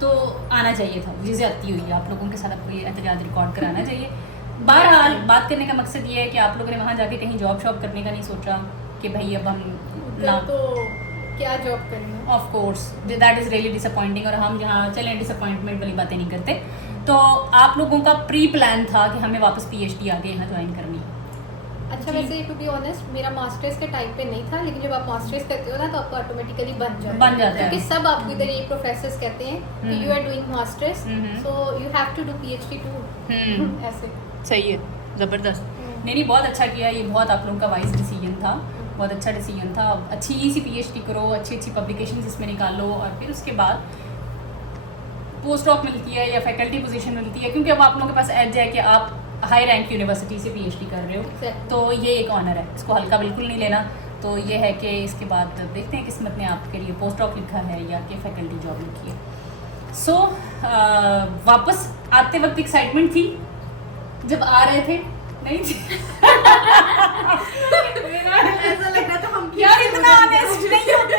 तो आना चाहिए था। मुझे ज्यादती हुई है आप लोगों के साथ, आपको ये एहतजाज रिकॉर्ड कराना चाहिए। बहरहाल बात करने का मकसद ये है कि आप लोगों ने वहाँ जाके कहीं जॉब शॉब करने का नहीं सोचा कि भाई अब हम ना, तो क्या जॉब करेंगे। Of course that is really disappointing. और हम जहाँ चलें डिसअपॉइंटमेंट वाली बातें नहीं करते, तो आप लोगों का प्री प्लान था कि हमें वापस पीएचडी आगे यहाँ ज्वाइन करनी है। अच्छा जी। वैसे टू बी ऑनेस्ट मेरा मास्टर्स के टाइम पे नहीं था, लेकिन जब आप मास्टर्स करते हो ना तो आपको ऑटोमेटिकली बन जाता है, क्योंकि सब आपको इधर ये प्रोफेसर्स कहते हैं कि you are doing masters so you have to do PhD too, ऐसे। सही है, ज़बरदस्त। नहीं बहुत अच्छा किया, ये बहुत आप लोगों का वाइज डिसीजन था, बहुत अच्छा डिसीजन था। अच्छी सी पीएचडी करो, अच्छी अच्छी पब्लिकेशन इसमें निकालो, और फिर उसके बाद पोस्ट डॉक मिलती है या फैकल्टी पोजीशन मिलती है, क्योंकि अब आप लोगों के पास एज है कि आप हाई रैंक यूनिवर्सिटी से पीएचडी कर रहे हो, Exactly. तो ये एक ऑनर है, इसको हल्का बिल्कुल नहीं लेना। तो ये है कि इसके बाद देखते हैं किस्मत ने आपके लिए पोस्ट डॉक लिखा है या कि फैकल्टी जॉब लिखी है। सो वापस आते वक्त एक्साइटमेंट थी जब आ रहे थे? नहीं थी? ऐसा लग रहा था हम यार इतना ऑनेस्ट नहीं होते।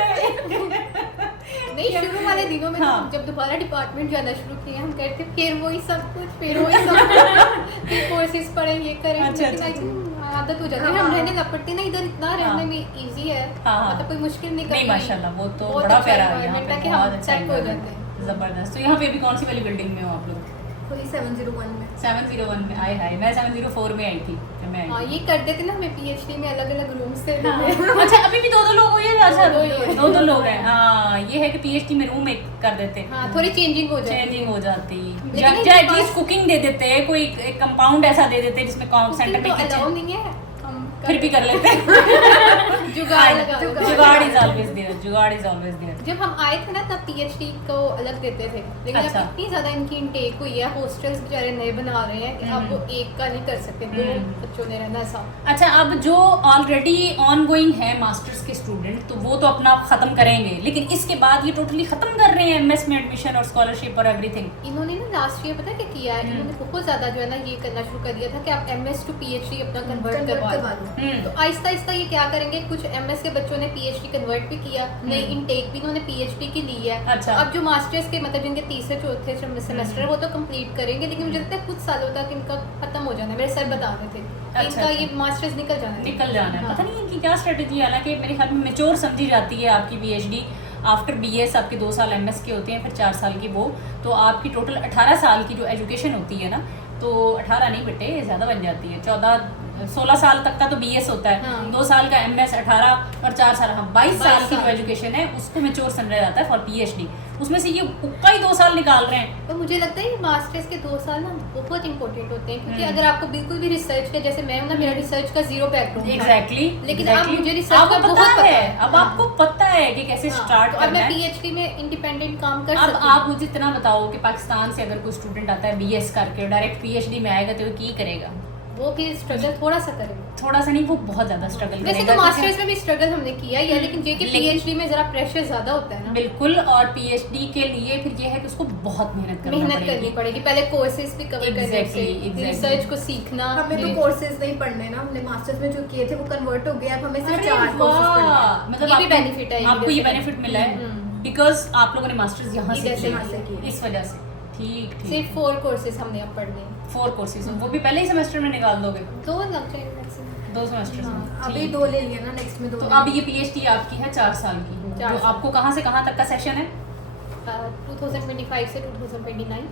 नहीं, शुरू वाले दिनों में हाँ। तो जब दोबारा डिपार्टमेंट जाना शुरू किए हम कहते फिर वही सब कुछ, फिर वही सब कुछ, फिर कोर्सेज पढ़े ये करें, अच्छा, लेकिन अच्छा, I think आदत हो जाती है। हाँ। हम रहने लपटते ना इधर, इतना रहने हाँ। में इजी है, हाँ, हाँ। मतलब कोई मुश्किल नहीं नहीं करनी। माशाल्लाह, वो तो बहुत बड़ा अच्छा प्यारा है यहाँ environment पे, है कि बहुत हम अच्छा सेट हो environment जाते है। हैं। जबरदस्त। तो यहाँ पे अभी कौन सी वाली बिल्डिंग में हो आप लोग? पूरी 701 में 701 में आए हाय, मैं 704 में आई थी जब मैं हाँ, आई थी। ये कर देते ना हमें पीएचडी में अलग अलग रूम्स थे। हाँ। अच्छा अभी भी दो लोग हो ये? अच्छा दो ही हो। दो लोग हैं। हाँ ये है कि पीएचडी में रूम एक कर देते, हाँ, थोड़ी चेंजिंग हो जाती है। चेंजिंग हो जाती, लेकिन या इनके एटलीस्ट पास- कुकिंग दे देते, कोई एक कंपाउंड ऐसा दे देते जिसमें सेंटर Cooking में तो अलाउ किचन, नहीं है, हम फिर भी कर लेते जुगाड़ लगा लो। जुगाड़ इज ऑलवेज देयर, जुगाड़ इज ऑलवेज देयर। जब हम आए थे ना तब पीएचडी को अलग देते थे, लेकिन अच्छा। अब इतनी ज्यादा इनकी इनटेक हुई है, हॉस्टल्स बेचारे नए बना रहे हैं कि अब वो एक का नहीं कर सकते, दो बच्चों ने रहना ऐसा। अच्छा अब जो ऑलरेडी ऑन गोइंग है मास्टर्स के स्टूडेंट, तो वो तो अपना ख़त्म करेंगे, लेकिन इसके बाद ये टोटली ख़त्म कर रहे हैं एमएस में एडमिशन और स्कॉलरशिप और एवरीथिंग। इन्होंने ना लास्ट ईयर पता क्या किया है, इन्होंने बहुत ज्यादा जो है ना ये करना शुरू कर दिया था कि आप एमएस टू पीएचडी अपना कन्वर्ट करवा लो। तो आहिस्ता आहिस्ता ये क्या करेंगे, कुछ एमएस के बच्चों ने पीएचडी कन्वर्ट भी किया, नई इनटेक भी इन्होंने पीएचडी की ली है। अच्छा। अब जो मास्टर्स के मतलब जिनके तीसरे चौथे सेमेस्टर वो तो कंप्लीट करेंगे, लेकिन मुझे लगता है कुछ सालों तक इनका खत्म हो जाना है। मेरे सर बता रहे थे कि अच्छा, इनका ये मास्टर्स निकल जाना है। निकल जाना है। हाँ। पता नहीं इनकी क्या स्ट्रेटजी है, हालांकि मेरे ख्याल में मेच्योर समझी जाती है आपकी पीएचडी आफ्टर बीएस, आपके 2 साल एमएस के होते हैं, फिर 4 साल की वो, तो आपकी टोटल 18 साल की जो एजुकेशन होती है ना, तो 18 नहीं बेटे ज़्यादा बन जाती है, 16 साल तक का तो बीएस होता है, हाँ। 2 साल का एमएस 18 और 4 साल, हाँ 22 साल की जो साल। एजुकेशन है उसको मेच्योर समझा जाता है फॉर पीएचडी। उसमें से ये उक्का ही 2 साल निकाल रहे हैं। तो मुझे लगता है मास्टर्स के 2 साल ना बहुत इंपॉर्टेंट होते हैं, क्योंकि अगर आपको बिल्कुल भी रिसर्च का, जैसे मैं हूं ना, मेरा रिसर्च का जीरो बैकग्राउंड है। एग्जैक्टली लेकिन अब मुझे रिसर्च आपको का पता बहुत पता है, है। अब हाँ। आपको पता है कि कैसे हाँ, स्टार्ट तो अब करना मैं है। पीएचडी में इंडिपेंडेंट काम कर अब सकती आप मुझे इतना बताओ कि पाकिस्तान से अगर कोई स्टूडेंट आता है बीएस करके डायरेक्ट पीएचडी में आएगा तो वो की करेगा? वो भी स्ट्रगल थोड़ा सा करेंगे। थोड़ा सा नहीं, वो बहुत ज्यादा स्ट्रगल वैसे करेगा। तो मास्टर्स में भी स्ट्रगल हमने किया ही है, लेकिन जे के लेकिन- पीएचडी में जरा प्रेशर ज्यादा होता है ना, बिल्कुल। और पीएचडी के लिए फिर ये है कि उसको बहुत मेहनत करनी पड़ेगी। पहले कोर्सेज भी कवर करने से, Exactly. रिसर्च को सीखना। हमें तो ये- कोर्सेज नहीं पढ़ने ना, हमने मास्टर्स में जो किए थे वो कन्वर्ट हो गया, अब हमें सिर्फ अरे 4 कोर्सेज पढ़ने हैं। मतलब ये भी आपको- benefit है, आपको ये इधर से। बेनिफिट मिला है हम्म। बिकॉज आप लोगों ने मास्टर्स यहाँ से इधर से किए, यहाँ से किए। इस वजह से। ठीक ठीक। सिर्फ 4 कोर्सेज हमने अब पढ़ने, 4 कोर्सेज, वो भी पहले ही सेमेस्टर में निकाल दोगे? 2 लग जाएंगे मैक्सिमम। 2 सेमेस्टर हाँ, में। अभी ठीक। 2 ले लिया ना, नेक्स्ट में 2। तो अब ये पीएचडी आपकी है 4 साल की, 4 जो साल। आपको कहाँ से कहाँ तक का सेशन है? 2025 से 2029।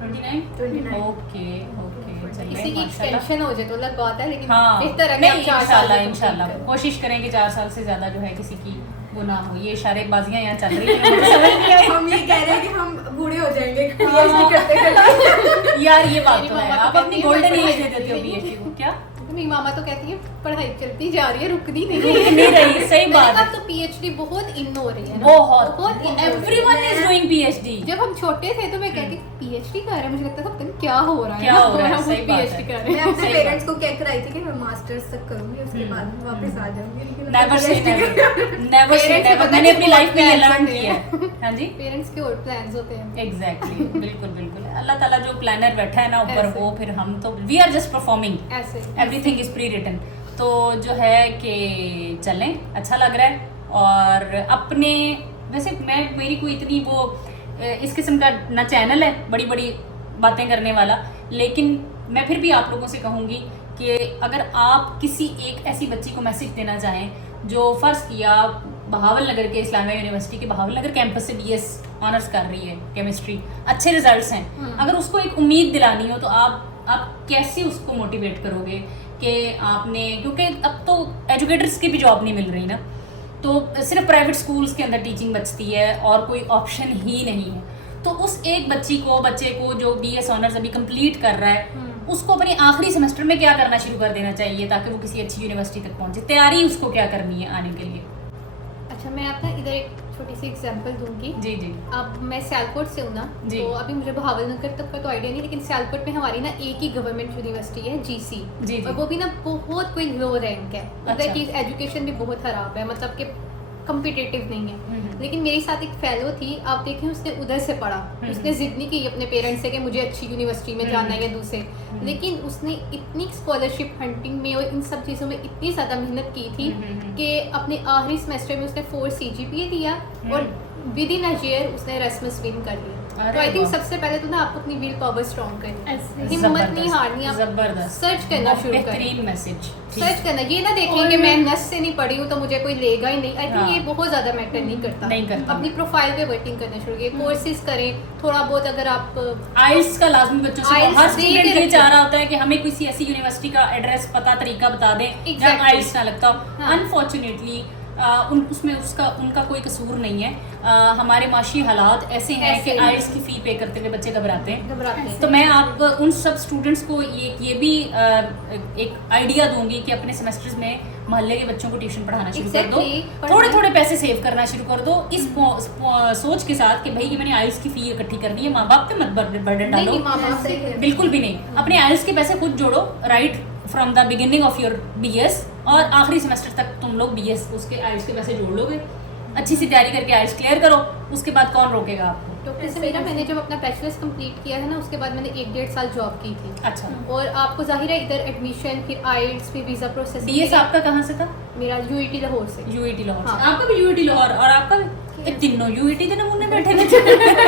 29? ओके ओके, चलिए किसी की माशाल्लाह। एक्सटेंशन हो जाए तो अलग बात है, लेकिन हाँ बेहतर है कि नहीं, आप 4 साल इंशाल्लाह में इंशाल्लाह complete करें। कोशिश करेंगे 4 साल से ज़्यादा जो है किसी की वो ना हो। ये इशारेबाजियाँ यहाँ चल रही हैं, मुझे समझ नहीं आई। हम ये कह रहे हैं कि हम बूढ़े हो जाएंगे पीएचडी करते करते। यार ये बात मेरी तो है, मम्मा आप तो अपनी कहती है, गोल्डन मैं एज दे पढ़ाई देते हो करती पीएचडी को। क्या? मेरी मामा तो कहती है पढ़ाई चलती जा रही है, रुकनी नहीं रुक नहीं रही, सही मैंने बात कहा, है। तो पीएचडी बहुत इन हो रही है ना, बहुत in हो रही है। Everyone is doing PhD. जब हम छोटे थे तो मैं कहती पीएचडी कर रहा है, मुझे लगता था पता नहीं क्या हो रहा है, क्या हो रहा है, सही बात पीएचडी है। कर रहे मैं हैं। अपने सही पेरेंट्स को क्या कराई थी कि मैं मास्टर्स तक करूंगी, उसके बाद वापस आ जाऊंगी, लेकिन never say PhD never say Parents को नेवर, पता मैंने कि अपनी लाइफ में ये बहुत लर्न plans किया होते है। हाँ जी, पेरेंट्स के और प्लान्स होते हैं। एग्जैक्टली बिल्कुल बिल्कुल, अल्लाह ताला जो प्लानर बैठा है ना ऊपर, ऐसे। वो फिर हम तो वी आर जस्ट परफॉर्मिंग, ऐसे एवरीथिंग इज प्री रिटन। तो जो है कि चलें, अच्छा लग रहा है। और अपने वैसे मेरी कोई इतनी वो इस किस्म का ना चैनल है बड़ी बड़ी बातें करने वाला, लेकिन मैं फिर भी आप लोगों से कहूँगी कि अगर आप किसी एक ऐसी बच्ची को मैसेज देना चाहें जो फ़र्ज़ किया बहावल नगर के इस्लामिया यूनिवर्सिटी के बहावल नगर कैंपस से BS ऑनर्स कर रही है केमिस्ट्री, अच्छे रिजल्ट्स हैं, अगर उसको एक उम्मीद दिलानी हो तो आप कैसे उसको मोटिवेट करोगे कि आपने, क्योंकि अब तो एजुकेटर्स की भी जॉब नहीं मिल रही ना, तो सिर्फ प्राइवेट स्कूल्स के अंदर टीचिंग बचती है और कोई ऑप्शन ही नहीं है। तो उस एक बच्चे को जो BS ऑनर्स अभी कंप्लीट कर रहा है, उसको अपने आखिरी सेमेस्टर में क्या करना शुरू कर देना चाहिए ताकि वो किसी अच्छी यूनिवर्सिटी तक पहुंचे? तैयारी उसको क्या करनी है आने के लिए? अच्छा, मैं आपका इधर एक छोटी सी एग्जांपल दूंगी। जी जी अब मैं सियालकोट से हूँ ना, जी। तो अभी मुझे बहावलनगर तक का तो आइडिया नहीं, लेकिन सियालकोट में हमारी ना एक ही गवर्नमेंट यूनिवर्सिटी है GC, जी। और वो भी ना बहुत कोई लो रैंक है, उधर अच्छा। की एजुकेशन भी बहुत खराब है, मतलब कि कम्पिटिटिव नहीं है। लेकिन मेरी साथ एक फेलो थी, आप देखें उसने उधर से पढ़ा, उसने जिद नहीं की अपने पेरेंट्स से कि मुझे अच्छी यूनिवर्सिटी में जाना है या दूसरे, लेकिन उसने इतनी स्कॉलरशिप हंटिंग में और इन सब चीज़ों में इतनी ज़्यादा मेहनत की थी कि अपने आखिरी सेमेस्टर में उसने 4 CGPA दिया और विद इन अ ईयर उसने एरास्मस विन कर लिया। अरे तो आई थिंक वाह। सबसे पहले तो ना आपको अपनी विल पावर स्ट्रॉन्ग करनी ऐसे। है, हिम्मत नहीं हारनी, आप जबरदस्त, सर्च करना शुरू करें, बेहतरीन मैसेज। सर्च करना, ये ना देखें और- कि मैं नस से नहीं पढ़ी हूँ तो मुझे कोई लेगा ही नहीं। आई थिंक हाँ। ये बहुत ज़्यादा मैटर नहीं करता। नहीं करता। अपनी प्रोफाइल पे वर्किंग करना शुरू करें, कोर्सेज करें थोड़ा बहुत, अगर आप आइल्स का लाजमी बच्चों से, IELTS हर दे स्टूडेंट के ये रखें। चाह रहा होता है कि हमें किसी ऐसी यूनिवर्सिटी का एड्रेस पता तरीका बता दें जहाँ Exactly. आइल्स ना लगता हो। हाँ। अनफॉर्चुनेटली उसमें उनका कोई कसूर नहीं है। हमारे माशी हालात ऐसे हैं ऐसे कि हैं। आइल्स की फ़ी पे करते हुए बच्चे घबराते हैं। घबराते हैं। तो मैं आप उन सब स्टूडेंट्स को ये भी एक आइडिया दूंगी कि अपने सेमेस्टर्स में मोहल्ले के बच्चों को ट्यूशन पढ़ाना शुरू कर दो, Exactly. थोड़े थोड़े पैसे सेव करना शुरू कर दो इस सोच के साथ कि भाई ये मैंने आइल्स की फ़ी इकट्ठी करनी है, माँ बाप पे मत बर्डन डालो। नहीं, माँ बाप सही है। बिल्कुल भी नहीं, अपने आइल्स के पैसे खुद जोड़ो right from the beginning of your BS, और आखिरी सेमेस्टर तक तुम लोग BS उसके आइल्स के पैसे जोड़ लोगे, अच्छी सी तैयारी करके आइल्स क्लियर करो, उसके बाद कौन रोकेगा आपको? तो जैसे मेरा, मैंने जब अपना बैचलर्स कंप्लीट किया है ना, उसके बाद मैंने 1-1.5 साल जॉब की थी। अच्छा, और आपको जाहिर है इधर एडमिशन, फिर आइल्स, फिर वीज़ा प्रोसेसिंग। BS आपका कहाँ से था? मेरा UET लाहौर से। UET लाहौर से। हाँ। आपका भी UET लाहौर, और आपका भी? ये तीनों UET के नमूने बैठे थे।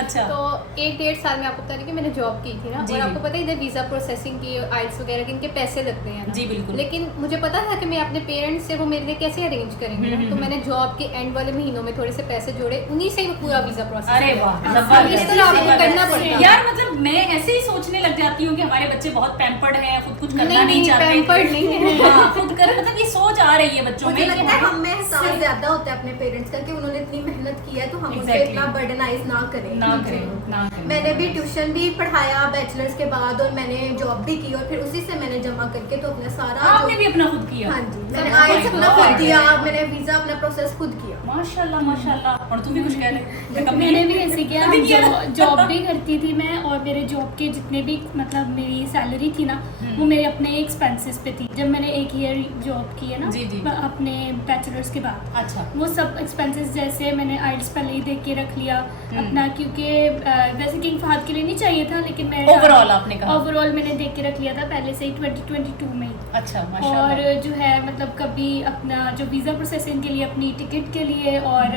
अच्छा, तो 1-1.5 साल में आपको बता रही कि मैंने जॉब की थी ना, जी, और जी। आपको पता है इधर वीज़ा प्रोसेसिंग की, आइल्स वगैरह की, इनके पैसे लगते हैं ना। जी, बिल्कुल। लेकिन मुझे पता था कि मैं अपने पेरेंट्स से वो मेरे लिए कैसे अरेंज करेंगे ना, तो मैंने जॉब के एंड वाले महीनों में थोड़े से पैसे जोड़े, उन्हीं से ही पूरा वीज़ा प्रोसेस। अरे वाह, इस जबरदस्त, तरह आपको जबरदस्त। करना पड़ता है। यार मतलब मैं ऐसे ही सोचने लग जाती हूँ कि हमारे बच्चे बहुत पैम्पर्ड हैं, खुद कुछ करना नहीं चाहते। पैम्पर्ड नहीं है। हाँ, खुद कर, मतलब ये सोच आ रही है बच्चों में मुझे कि लगता है हाँ, हम में एहसास ज्यादा होता है अपने पेरेंट्स का कि उन्होंने इतनी मेहनत की है, तो हम उन पे Exactly. इतना बर्डनाइज ना करें। ना करें। मैंने भी ट्यूशन भी पढ़ाया बैचलर्स के बाद, और मैंने जॉब भी की, और फिर उसी से मैंने जमा करके तो अपना सारा आपने भी अपना खुद किया? हाँ जी, मैंने Oh my आइल्स अपना God. खुद दिया, मैंने वीजा अपना प्रोसेस खुद किया। माशाल्लाह माशाल्लाह। और तुम भी कुछ कह रहे? मैंने भी ऐसे किया, कभी किया? जॉब भी करती थी मैं, और मेरे जॉब के जितने भी मतलब मेरी सैलरी थी ना, वो मेरे अपने एक्सपेंसेस पे थी। जब मैंने 1 ईयर जॉब की है ना, जी, जी। अपने बैचलर्स के बाद, अच्छा, वो सब एक्सपेंसेस जैसे मैंने आइल्स पहले ही देख के रख लिया अपना, क्योंकि वैसे किंग फहद के लिए नहीं चाहिए था, लेकिन मैं ओवरऑल आपने कहा? ओवरऑल मैंने देख के रख लिया था पहले से ही 2022 में ही। अच्छा, और माशाल्लाह। जो है मतलब कभी अपना जो वीज़ा प्रोसेसिंग के लिए, अपनी टिकट के लिए, और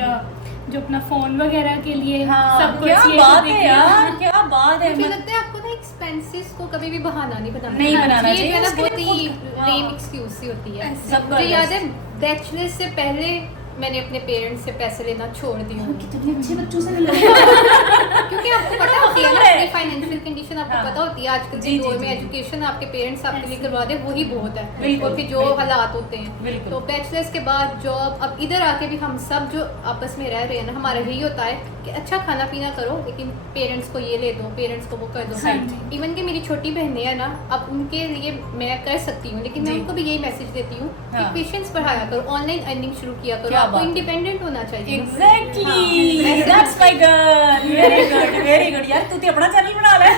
जो अपना फ़ोन वगैरह के लिए, हाँ, सब कुछ क्या ये बात सब है देख यार, लिया। क्या बात है। मुझे लगता है आपको ना एक्सपेंसेस को कभी भी बहाना नहीं बनाना नहीं बनाना ये चाहिए, ना उसके बहुत लिए ही खुद- हाँ। लेम एक्सक्यूज सी होती है। ऐसे। मुझे याद है बैचलर्स से पहले मैंने अपने पेरेंट्स से पैसे लेना छोड़ दी हूँ। कितने अच्छे बच्चों से मिला क्योंकि आपको पता होती है ना अपनी फाइनेंशियल कंडीशन आपको हाँ। पता होती है आजकल जी, के दौर जी, में जी। एजुकेशन आपके पेरेंट्स आपके लिए करवा दे वही बहुत है। बिल्कुल, और फिर जो बिल्कुल। हालात होते हैं बिल्कुल। तो बैचलर्स के बाद जॉब, अब इधर आके भी हम सब जो आपस में रह रहे हैं ना, हमारा यही होता है कि अच्छा खाना पीना करो लेकिन पेरेंट्स को ये ले दो, पेरेंट्स को वो कर दो। हाँ जी। इवन कि मेरी छोटी बहनें हैं ना, अब उनके लिए मैं कर सकती हूँ लेकिन मैं जी। उनको भी यही मैसेज देती हूँ कि हाँ। पेशेंस बढ़ाया करो, ऑनलाइन अर्निंग शुरू किया करो, क्या आपको बात है। इंडिपेंडेंट होना चाहिए। Exactly that's my girl, very good यार, तू तो अपना चैनल बना ले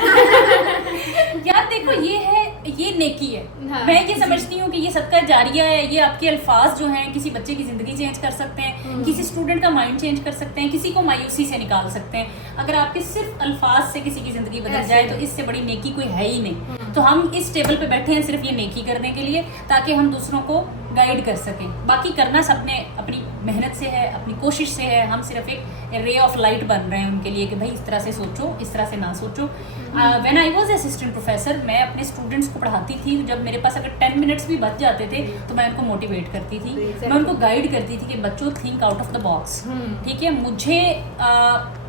यार। देखो ये नेकी है। हाँ, मैं ये समझती हूँ कि ये सदका जारिया है। ये आपके अल्फाज जो हैं किसी बच्चे की जिंदगी चेंज कर सकते हैं, किसी स्टूडेंट का माइंड चेंज कर सकते हैं, किसी को मायूसी से निकाल सकते हैं। अगर आपके सिर्फ अल्फाज से किसी की जिंदगी बदल ऐसे जाए ही। तो इससे बड़ी नेकी कोई है ही नहीं। तो हम इस टेबल पे बैठे हैं सिर्फ ये नेकी करने के लिए, ताकि हम दूसरों को गाइड कर सकें। बाकी करना सबने अपनी मेहनत से है, अपनी कोशिश से है। हम सिर्फ एक रे ऑफ लाइट बन रहे हैं उनके लिए कि भाई इस तरह से सोचो, इस तरह से ना सोचो। When I was assistant professor, मैं अपने स्टूडेंट्स को पढ़ाती थी। जब मेरे पास अगर 10 मिनट्स भी बच जाते थे तो मैं उनको मोटिवेट करती थी, मैं उनको गाइड करती थी कि बच्चों think out of the box. ठीक है, मुझे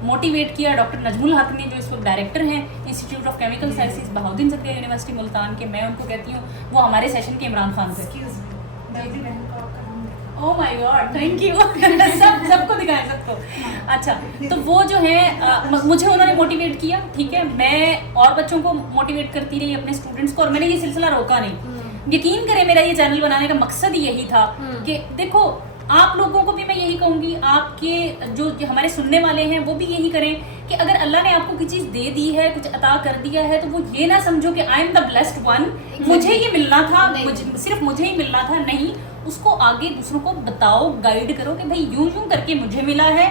मोटिवेट किया डॉक्टर नजमुल हक ने, जो इस वक्त डायरेक्टर हैं institute of chemical sciences Bahauddin Zakariya university Multan के। मैं उनको कहती हूँ, वो हमारे सेशन के इमरान खान थे। Oh my God, thank you सबको दिखाएं सबको। अच्छा, तो वो जो है मुझे उन्होंने मोटिवेट किया। ठीक है, मैं और बच्चों को मोटिवेट करती रही, अपने स्टूडेंट्स को, और मैंने ये सिलसिला रोका नहीं। यकीन करें, मेरा ये चैनल बनाने का मकसद ही यही था कि देखो, आप लोगों को भी मैं यही कहूँगी, आपके जो हमारे सुनने वाले हैं वो भी यही करें कि अगर अल्लाह ने आपको कोई चीज़ दे दी है, कुछ अता कर दिया है, तो वो ये ना समझो कि I am the blessed one, मुझे ये मिलना था, सिर्फ मुझे ही मिलना था। नहीं, उसको आगे दूसरों को बताओ, गाइड करो कि भाई यूं यूं करके मुझे मिला है,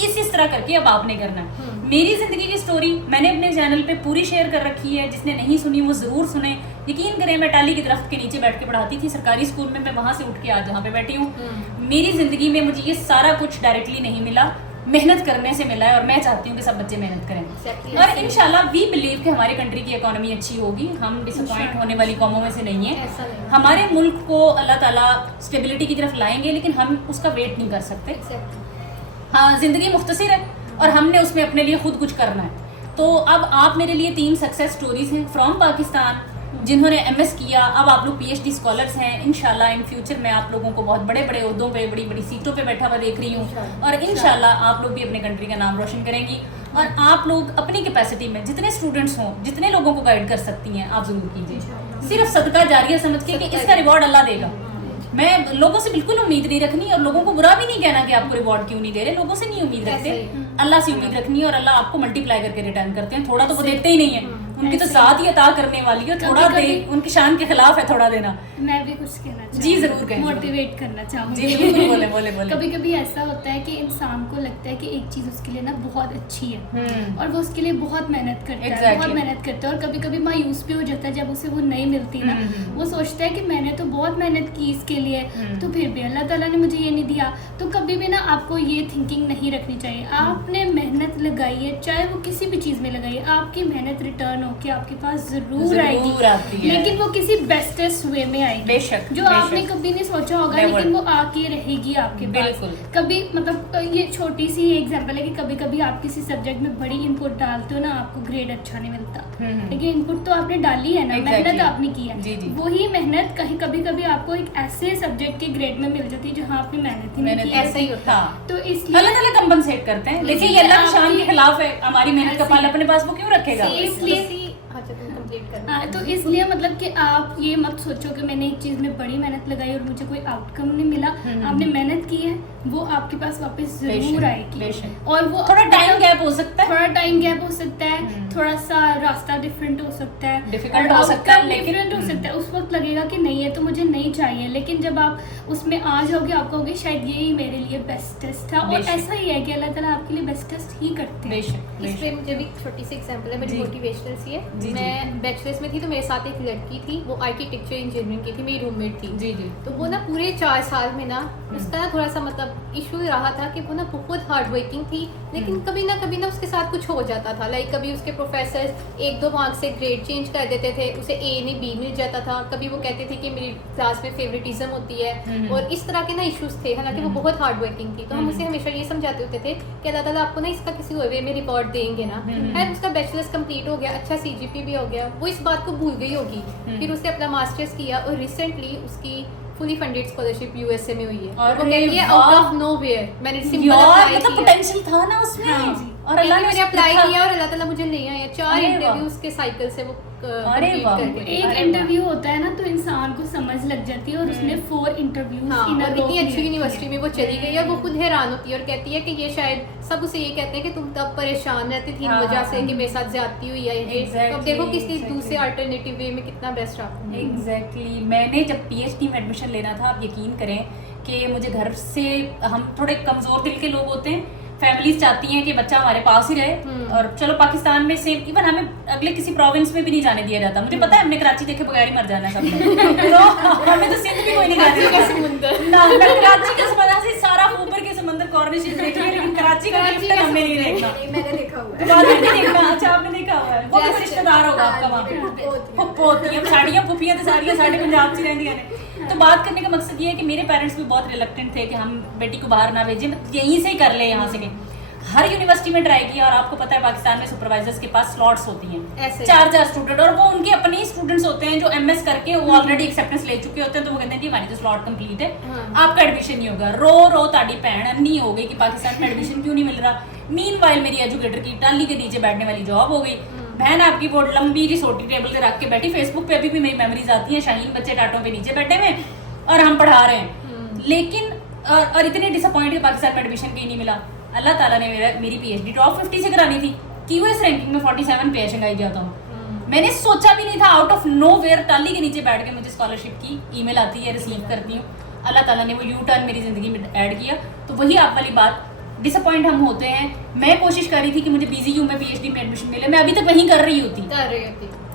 इस तरह करके अब आपने करना है। मेरी जिंदगी की स्टोरी मैंने अपने चैनल पे पूरी शेयर कर रखी है। जिसने नहीं सुनी वो जरूर सुने। यकीन करें, मैं टाली के दरख्त के नीचे बैठ के पढ़ाती थी सरकारी स्कूल में, मैं वहां से उठ के आज जहाँ पे बैठी हूँ। मेरी जिंदगी में मुझे ये सारा कुछ डायरेक्टली नहीं मिला, मेहनत करने से मिला है। और मैं चाहती हूँ कि सब बच्चे मेहनत करें। Exactly. और इंशाल्लाह वी बिलीव कि हमारी कंट्री की इकोनॉमी अच्छी होगी। हम डिसअपॉइंट होने वाली कौमों में से नहीं है। ऐसा नहीं। हमारे मुल्क को अल्लाह ताला स्टेबिलिटी की तरफ लाएंगे, लेकिन हम उसका वेट नहीं कर सकते। हाँ, जिंदगी मुख्तसर है और हमने उसमें अपने लिए खुद कुछ करना है। तो अब आप मेरे लिए 3 सक्सेस स्टोरीज हैं फ्रॉम पाकिस्तान, जिन्होंने MS किया। अब आप लोग PhD स्कॉलर्स हैं। इंशाल्लाह इन फ्यूचर मैं आप लोगों को बहुत बड़े बड़े ओहदों पे, बड़ी बड़ी सीटों पे बैठा हुआ देख रही हूँ। और इंशाल्लाह आप लोग भी अपने कंट्री का नाम रोशन करेंगी। और आप लोग अपनी कैपेसिटी में जितने स्टूडेंट्स हों, जितने लोगों को गाइड कर सकती हैं, आप जरूर कीजिए। सिर्फ सदका जारिया समझ के कि इसका रिवॉर्ड अल्लाह देगा। मैं लोगों से बिल्कुल उम्मीद नहीं रखनी, और लोगों को बुरा भी नहीं कहना कि आपको रिवॉर्ड क्यों नहीं दे रहे। लोगों से नहीं उम्मीद रखते, अल्लाह से उम्मीद रखनी है। और अल्लाह आपको मल्टीप्लाई करके रिटर्न करते हैं। थोड़ा तो वो देते ही नहीं है, उनकी तो साथ ही अता करने वाली है। थोड़ा दे, उनकी शान के खिलाफ है थोड़ा देना। मैं भी कुछ कहना चाहूँगी। जी, जरूर कहें। मोटिवेट करना चाहूँगी। जी बिल्कुल, बोले बोले बोले। कभी कभी ऐसा होता है कि इंसान को लगता है कि एक चीज़ उसके लिए ना बहुत अच्छी है और वो उसके लिए बहुत मेहनत करता है, Exactly. बहुत मेहनत करता है। और कभी कभी मायूस भी हो जाता है जब उसे वो नहीं मिलती ना। वो सोचता है कि मैंने तो बहुत मेहनत की इसके लिए, तो फिर भी अल्लाह ताला ने मुझे ये नहीं दिया। तो कभी भी ना आपको ये थिंकिंग नहीं रखनी चाहिए। आपने मेहनत लगाई है, चाहे वो किसी भी चीज़ में लगाई है, आपकी मेहनत रिटर्न होके आपके पास जरूर आएगी, आती है। लेकिन वो किसी बेस्टेस्ट वे में आएगी। बेशक, जो बेशक। आपने कभी नहीं सोचा होगा, Never. लेकिन वो आके रहेगी आपके पास। बिल्कुल। कभी मतलब ये छोटी सी एग्जांपल है कि कभी कभी आप किसी सब्जेक्ट में बड़ी इनपुट डालते हो ना, आपको ग्रेड अच्छा नहीं मिलता, लेकिन इनपुट तो आपने डाली है ना, Exactly. मेहनत आपने की है। जी, जी। वही मेहनत कहीं कभी कभी आपको एक ऐसे सब्जेक्ट के ग्रेड में मिल जाती है जहाँ आपने मेहनत ही नहीं मैंने की ऐसा ही होता है। हाँ, तो अल्लाह इसलिए ताला कंपनसेट करते हैं, लेकिन ये अल्लाह की शान के खिलाफ है। हमारी मेहनत का फल अपने पास वो क्यों रखेगा? अच्छा, तुम कंप्लीट करना। हाँ, तो इसलिए मतलब कि आप ये मत सोचो कि मैंने एक चीज़ में बड़ी मेहनत लगाई और मुझे कोई आउटकम नहीं मिला। आपने मेहनत की है, वो आपके पास वापस जरूर आएगी। और वो थोड़ा टाइम गैप हो सकता है, थोड़ा टाइम गैप हो सकता है, थोड़ा सा रास्ता डिफरेंट हो सकता है, Difficult हो सकता है, लेकिन डिफरेंट हो सकता है। उस वक्त लगेगा कि नहीं है तो मुझे नहीं चाहिए, लेकिन जब आप उसमें आ जाओगे आप कहोगे शायद यही मेरे लिए बेस्टेस्ट था। और बेशक। ऐसा ही है कि अल्लाह ताला आपके लिए बेस्टेस्ट ही करते हैं। बेशक इस पे मुझे भी छोटी सी एग्जांपल है, मेरी जी। मोटिवेशनल सी है। जी, मैं बैचलर्स में थी तो मेरे साथ एक लड़की थी, वो आर्किटेक्चर इंजीनियरिंग की थी, मेरी रूममेट थी। जी जी। तो वो ना पूरे 4 साल में ना उसका ना थोड़ा सा मतलब इशू रहा था कि वो ना बहुत हार्ड वर्किंग थी, लेकिन कभी ना उसके साथ कुछ हो जाता था। लाइक कभी उसके प्रोफेसर 1-2 मार्क्स से ग्रेड चेंज कर देते थे, उसे ए नहीं बी मिल जाता था, कभी वो कहते थे कि मेरी क्लास में फेवरेटिज्म होती है, और इस तरह के ना इश्यूज थे। हालांकि वो बहुत हार्ड वर्किंग थी, तो हम उसे हमेशा ये समझाते होते थे कि अल्लाह ताला आपको ना इसका किसी वे में रिवॉर्ड देंगे ना। खैर उसका बैचलर्स कंप्लीट हो गया, अच्छा CGP भी हो गया, वो इस बात को भूल गई होगी। फिर उसने अपना मास्टर्स किया और रिसेंटली उसकी फुली फंडेड स्कॉलरशिप USA में हुई है, और वो कहती है आउट ऑफ नोवेयर मैंने सिंपल अप्लाई मतलब किया, पोटेंशियल था ना उसमें। हाँ जी। और अल्लाह ने मैंने अप्लाई किया और अल्लाह ताला मुझे ले आया। 4 अरे वाह। इंटरव्यूज के साइकिल से वो अरे complete वाह। कर गई। एक इंटरव्यू होता है ना तो इंसान को समझ लग जाती है, और उसने 4 इंटरव्यूज हाँ, इन और इतनी अच्छी यूनिवर्सिटी में वो चली गई और वो खुद हैरान होती है और कहती है कि ये शायद सब उसे ये कहते हैं कि तुम तब परेशान रहती थी इन हाँ, वजह हाँ, से कि मेरे साथ ज्यादती हुई है ये। तो अब देखो किसी दूसरे अल्टरनेटिव वे में कितना बेस्ट रहा। एग्जैक्टली मैंने जब PhD में एडमिशन लेना था, आप यकीन करें कि मुझे घर से, हम थोड़े कमज़ोर दिल के लोग होते हैं, फैमिलीज चाहती हैं कि बच्चा हमारे पास ही रहे, और चलो पाकिस्तान में सेम, इवन हमें अगले किसी प्रोविंस में भी नहीं जाने दिया जाता। मुझे पता है हमने कराची देखे बगैर ही मर जाना है सबने, तो हमें तो सिंध भी कोई नहीं जाने देता ना। मैं कराची के समंदर से सारा ऊपर के समंदर कॉर्निश देखी है, लेकिन कराची का गिफ्ट हमें नहीं देखना। मैंने देखा हुआ है। तो आपने नहीं देखा? अच्छा आपने देखा हुआ है, वो तो रिश्तेदार होगा आपका वहाँ पे। फुप्पो होती है, साड़ियाँ फुफियाँ तो सारियाँ साढ़े पंजाब से रहती हैं। तो बात करने का मकसद ये है कि मेरे पेरेंट्स भी बहुत रिलक्टेंट थे कि हम बेटी को बाहर ना भेजें, यहीं से ही कर ले, यहाँ से नहीं। हर यूनिवर्सिटी में ट्राई किया, और आपको पता है पाकिस्तान में सुपरवाइजर्स के पास स्लॉट्स होती हैं ऐसे 4 स्टूडेंट, और वो उनके अपने ही स्टूडेंट्स होते हैं जो MS करके वो ऑलरेडी एक्सेप्टेंस ले चुके होते हैं। तो वो कहते हैं जी हमारी तो स्लॉट कंप्लीट है, आपका एडमिशन नहीं होगा। रो ताड़ी भैन अन्नी हो गई कि पाकिस्तान में एडमिशन क्यों नहीं मिल रहा। मीनवाइल मेरी एजुकेटर की टाली के नीचे बैठने वाली जॉब हो गई। बहन आपकी वो लंबी रिसोटी टेबल पे रख के बैठी, फेसबुक पे अभी भी मेरी मेमोरीज आती हैं, शाहीन बच्चे टाटों पे नीचे बैठे हुए और हम पढ़ा रहे हैं। लेकिन और इतने डिसअपॉइंट के पाकिस्तान में एडमिशन कहीं नहीं मिला। अल्लाह ताला ने मेरी PhD टॉप 50 से करानी थी, QS रैंकिंग में 47 पे शंघाई जाता हूँ। मैंने सोचा भी नहीं था, आउट ऑफ नोवेयर टाली के नीचे बैठ के मुझे स्कॉलरशिप की ईमेल आती है, रिसीव करती हूँ। अल्लाह ताला ने वो यू टर्न मेरी जिंदगी में ऐड किया। तो वही आप वाली बात, डिसअपॉइंट हम होते हैं। मैं कोशिश कर रही थी कि मुझे BZU में PhD में एडमिशन मिले, मैं अभी तक वहीं कर रही होती,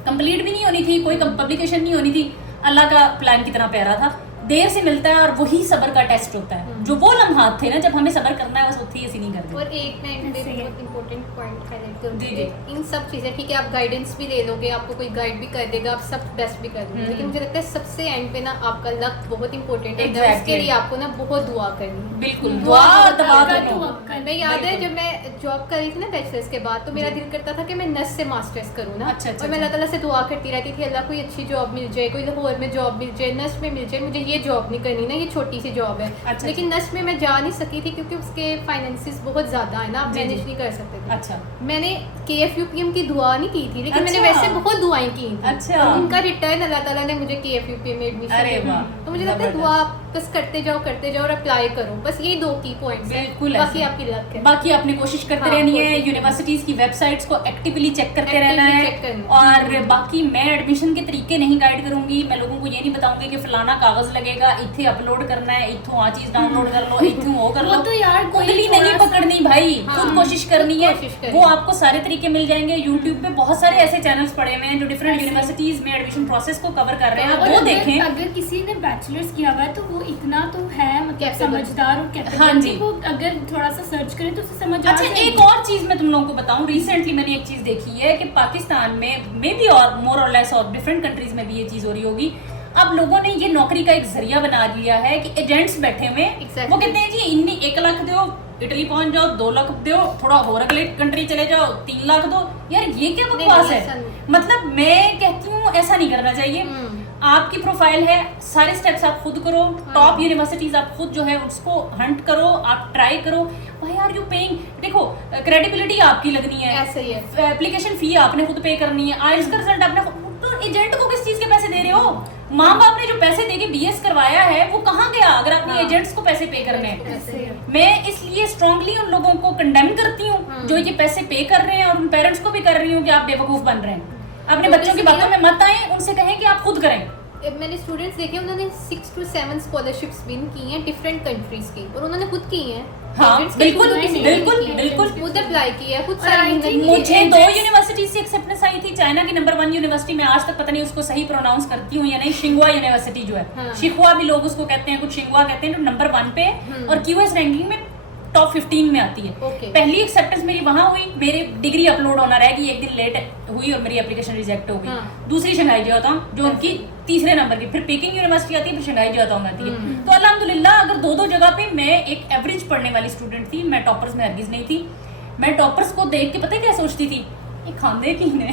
कंप्लीट भी नहीं होनी थी, कोई पब्लिकेशन नहीं होनी थी। अल्लाह का प्लान कितना प्यारा था, देर से मिलता है और वही सब्र का टेस्ट होता है। जो वो लम्हात थे ना जब हमें सब्र करना है, बस उतनी ऐसी नहीं करते। और एक मैं बहुत इंपॉर्टेंट पॉइंट हाईलाइट करूंगी, जी, जी। इन सब चीजें ठीक है, आप गाइडेंस भी ले लोगे, आपको कोई गाइड भी कर देगा, आप सब बेस्ट भी कर दोगे, लेकिन मुझे लगता है सबसे एंड पे ना आपका लक बहुत इंपॉर्टेंट है। Exactly. उसके लिए आपको ना बहुत दुआ करनी है। बिल्कुल, दुआ और दबा बहुत दो। दुआ। मैं याद है बिल्कुल। जब मैं जॉब कर रही थी ना बैचलर्स के बाद, तो मेरा दिल करता था कि मैं नर्स से मास्टर्स करूँ ना। अच्छा, और मैं अल्लाह ताला से दुआ करती रहती थी, अल्लाह कोई अच्छी जॉब मिल जाए, कोई लाहौर में जॉब मिल जाए, नर्स में मिल जाए, मुझे ये जॉब नहीं करनी ना, ये छोटी सी जॉब है। अच्छा, लेकिन नर्स में मैं जा नहीं सकी थी क्योंकि उसके फाइनेंसेस बहुत ज्यादा है ना, आप जी, मैनेज जी। नहीं कर सकते थे। अच्छा मैंने KFUPM की दुआ नहीं की थी, लेकिन मैंने अच्छा। वैसे बहुत दुआएं की थी। अच्छा। और उनका रिटर्न अल्लाह ताला ने मुझे KFUPM में एडमिशन अरे वाह, तो मुझे लगता है जबरदस्त। दुआ बस करते जाओ और अप्लाई करो, बस ये 2 की पॉइंट्स हैं, बिल्कुल बाकी ऐसे। आपकी लक है। बाकी आपने कोशिश करते हाँ, रहनी है, कोशिश यूनिवर्सिटीज की वेबसाइट्स को एक्टिवली चेक करते Actively रहना है। check करना। और बाकी मैं एडमिशन के तरीके नहीं गाइड करूंगी, मैं लोगों को ये नहीं बताऊंगी कि फलाना कागज लगेगा, इथे अपलोड करना है, इथों आ चीज डाउनलोड कर लो, इथों वो कर लो। वो तो यार कोई उंगली नहीं थोड़ा सा- पकड़नी भाई, हाँ, खुद कोशिश करनी है। कोशिश करनी। वो आपको सारे तरीके मिल जाएंगे। यूट्यूब पे बहुत सारे ऐसे चैनल्स पड़े हुए हैं जो डिफरेंट यूनिवर्सिटीज में एडमिशन प्रोसेस को कवर कर रहे हैं, और आप वो अगर- देखें। अगर किसी ने बैचलर्स किया हुआ है तो वो इतना तो है, मतलब Capable। समझदार और कैपेबल, हाँ जी। वो अगर थोड़ा सा सर्च करे तो उसे समझ आ अच्छा जाएगी। एक और चीज मैं तुम लोगों को बताऊं, रिसेंटली मैंने एक चीज देखी है कि पाकिस्तान में मे बी और मोर और लेस और डिफरेंट कंट्रीज में भी ये चीज हो रही होगी। अब लोगों ने ये नौकरी का एक जरिया बना लिया है कि एजेंट्स बैठे हुए Exactly. वो कहते हैं जी इन्नी 1 लाख दो, इटली पहुंच जाओ, 2 लाख दो, थोड़ा और अगले कंट्री चले जाओ, 3 लाख दो। यार ये क्या बकवास नहीं, ऐसा है? नहीं। मतलब मैं कहती हूँ ऐसा नहीं करना चाहिए। आपकी प्रोफाइल है, सारे स्टेप्स आप खुद करो, टॉप यूनिवर्सिटीज आप खुद जो है उसको हंट करो, आप ट्राई करो। Why are you paying? देखो क्रेडिबिलिटी आपकी लगनी है, ऐसा ही है। एप्लीकेशन फी आपने खुद पे करनी है, आइल्स का रिजल्ट आपने तो एजेंट को किस चीज के पैसे दे रहे हो? माँ बाप ने जो पैसे देके BS करवाया है वो कहाँ गया अगर आपने हाँ। एजेंट्स को पैसे पे करने हैं? ऐसे ही है। मैं इसलिए स्ट्रांगली उन लोगों को कंडेम करती हूँ जो ये पैसे पे कर रहे हैं, और उन पेरेंट्स को भी कर रही हूँ कि आप बेवकूफ बन रहे हैं। अपने तो बच्चों की इसलिए- बातों में मत आए, उनसे कहें कि आप खुद करें। मैंने स्टूडेंट्स देखे, उन्होंने 6 to 7 स्कॉलरशिप्स विन की हैं डिफरेंट कंट्रीज की, और उन्होंने खुद की हैं। हाँ, Agents के बिल्कुल, थ्रू किसी ने बिल्कुल, नहीं की है। बिल्कुल। खुद अप्लाई किया है, खुद और सारी I मेहनत think की है। मुझे 2 यूनिवर्सिटी से एक्सेप्टेंस आई थी। चाइना की नंबर 1 यूनिवर्सिटी, मैं आज तक पता नहीं उसको सही प्रोनाउंस करती हूँ या नहीं, शिंगुआ यूनिवर्सिटी जो है, हाँ। शिहुआ भी लोग उसको कहते हैं, कुछ शिंगुआ कहते हैं, जो नंबर 1 पे है और QS रैंकिंग में टॉप 15 में आती है। Okay. पहली एक्सेप्टेंस मेरी वहां हुई, मेरी डिग्री अपलोड होना रह गई, एक दिन लेट हुई और मेरी एप्लीकेशन रिजेक्ट हो गई। हाँ। दूसरी शंघाई जियातांग जो उनकी तीसरे नंबर की, फिर पेकिंग यूनिवर्सिटी आती है, फिर शंघाई जियातांग आती है। तो अल्हम्दुलिल्लाह अगर दो जगह पे मैं एक एवरेज पढ़ने वाली स्टूडेंट थी, मैं टॉपर्स में हरगिज नहीं थी। मैं टॉपर्स को देख के पता है क्या सोचती थी, ये खाते की ने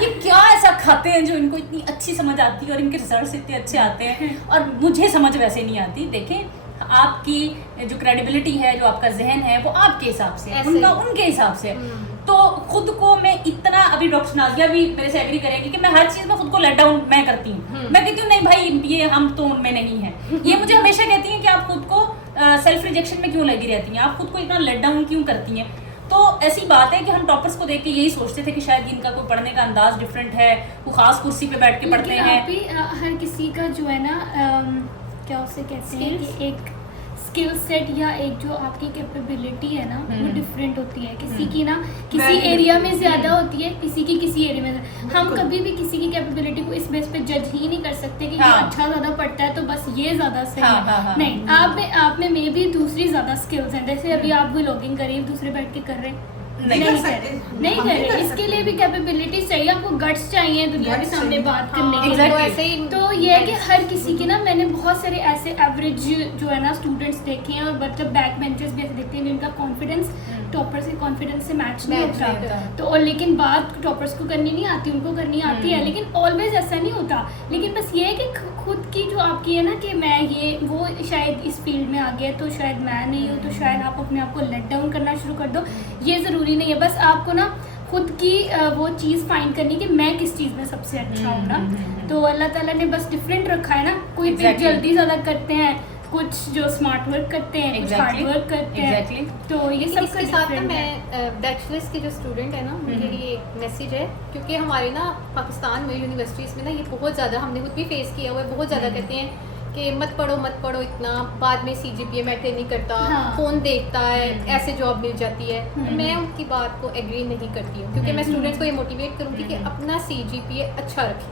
ये क्या ऐसा खाते हैं जो इनको इतनी अच्छी समझ आती है और इनके रिजल्ट्स इतने अच्छे आते हैं और मुझे समझ वैसे नहीं आती। देखें आपकी जो क्रेडिबिलिटी है, जो आपका जहन है, वो आपके हिसाब से है, उनका उनके हिसाब से है। तो खुद को मैं इतना, अभी डॉक्टर नाजिया भी मेरे से एग्री करेंगी कि मैं हर चीज में खुद को लेट डाउन मैं करती हूँ। मैं कहती हूँ नहीं भाई ये हम तो उनमें नहीं है। ये मुझे हमेशा कहती हैं कि आप खुद को सेल्फ रिजेक्शन में क्यों लगी रहती हैं, आप खुद को इतना लेट डाउन क्यों करती हैं। तो ऐसी बात है कि हम टॉपर्स को देख के यही सोचते थे कि शायद इनका कोई पढ़ने का अंदाज डिफरेंट है, वो खास कुर्सी पे बैठ के पढ़ते हैं। आप भी हर किसी का जो है ना क्या उसे कहते हैं कि एक स्किल सेट या एक जो आपकी कैपेबिलिटी है ना वो डिफरेंट होती है। किसी की ना किसी एरिया में ज़्यादा होती है, किसी की किसी एरिया में। हम कभी भी किसी की कैपेबिलिटी को इस बेस पे जज ही नहीं कर सकते कि ये अच्छा ज़्यादा पढ़ता है तो बस ये ज़्यादा सही है। नहीं, आप में मे भी दूसरी ज़्यादा स्किल्स हैं। जैसे अभी आप व्लॉगिंग कर रही है, दूसरे बैठ के कर रहे हैं, नहीं कर रहे। इसके लिए भी कैपेबिलिटी चाहिए, आपको गट्स चाहिए दुनिया के सामने बात करने के लिए। तो ये है कि हर किसी की ना, मैंने बहुत सारे ऐसे एवरेज जो है ना स्टूडेंट्स देखे हैं और मतलब बैक बेंचर्स भी ऐसे देखते हैं जिनका कॉन्फिडेंस टॉपर्स के कॉन्फिडेंस से मैच नहीं होता। तो और लेकिन बात टॉपर्स को करनी नहीं आती, उनको करनी आती है, लेकिन ऑलवेज ऐसा नहीं होता। लेकिन बस ये है कि खुद की जो आपकी है ना कि मैं ये वो शायद इस फील्ड में आ गया तो शायद मैं नहीं हूँ, तो शायद आप अपने आप को लेट डाउन करना शुरू कर दो। ये ज़रूरी नहीं है, बस आपको ना खुद की वो चीज़ फाइंड करनी कि मैं किस चीज़ में सबसे अच्छा हूँ ना। तो अल्लाह ताला ने बस डिफरेंट रखा है ना, कोई जल्दी ज़्यादा करते हैं, कुछ जो स्मार्ट वर्क करते हैं, कुछ हार्ड वर्क करते हैं। तो ये सब इसके साथ ना मैं बैचलर्स के जो स्टूडेंट है ना उनके लिए एक मैसेज है, क्योंकि हमारे ना पाकिस्तान में यूनिवर्सिटीज़ में ना ये बहुत ज़्यादा हमने खुद भी फेस किया हुआ है। बहुत ज़्यादा कहते हैं कि मत पढ़ो इतना, बाद में CGPA मैटर नहीं करता, कौन देखता है, ऐसे जॉब मिल जाती है। तो मैं उनकी बात को एग्री नहीं करती हूँ, क्योंकि मैं स्टूडेंट्स को ये मोटिवेट करूँगी कि अपना CGPA अच्छा रखें,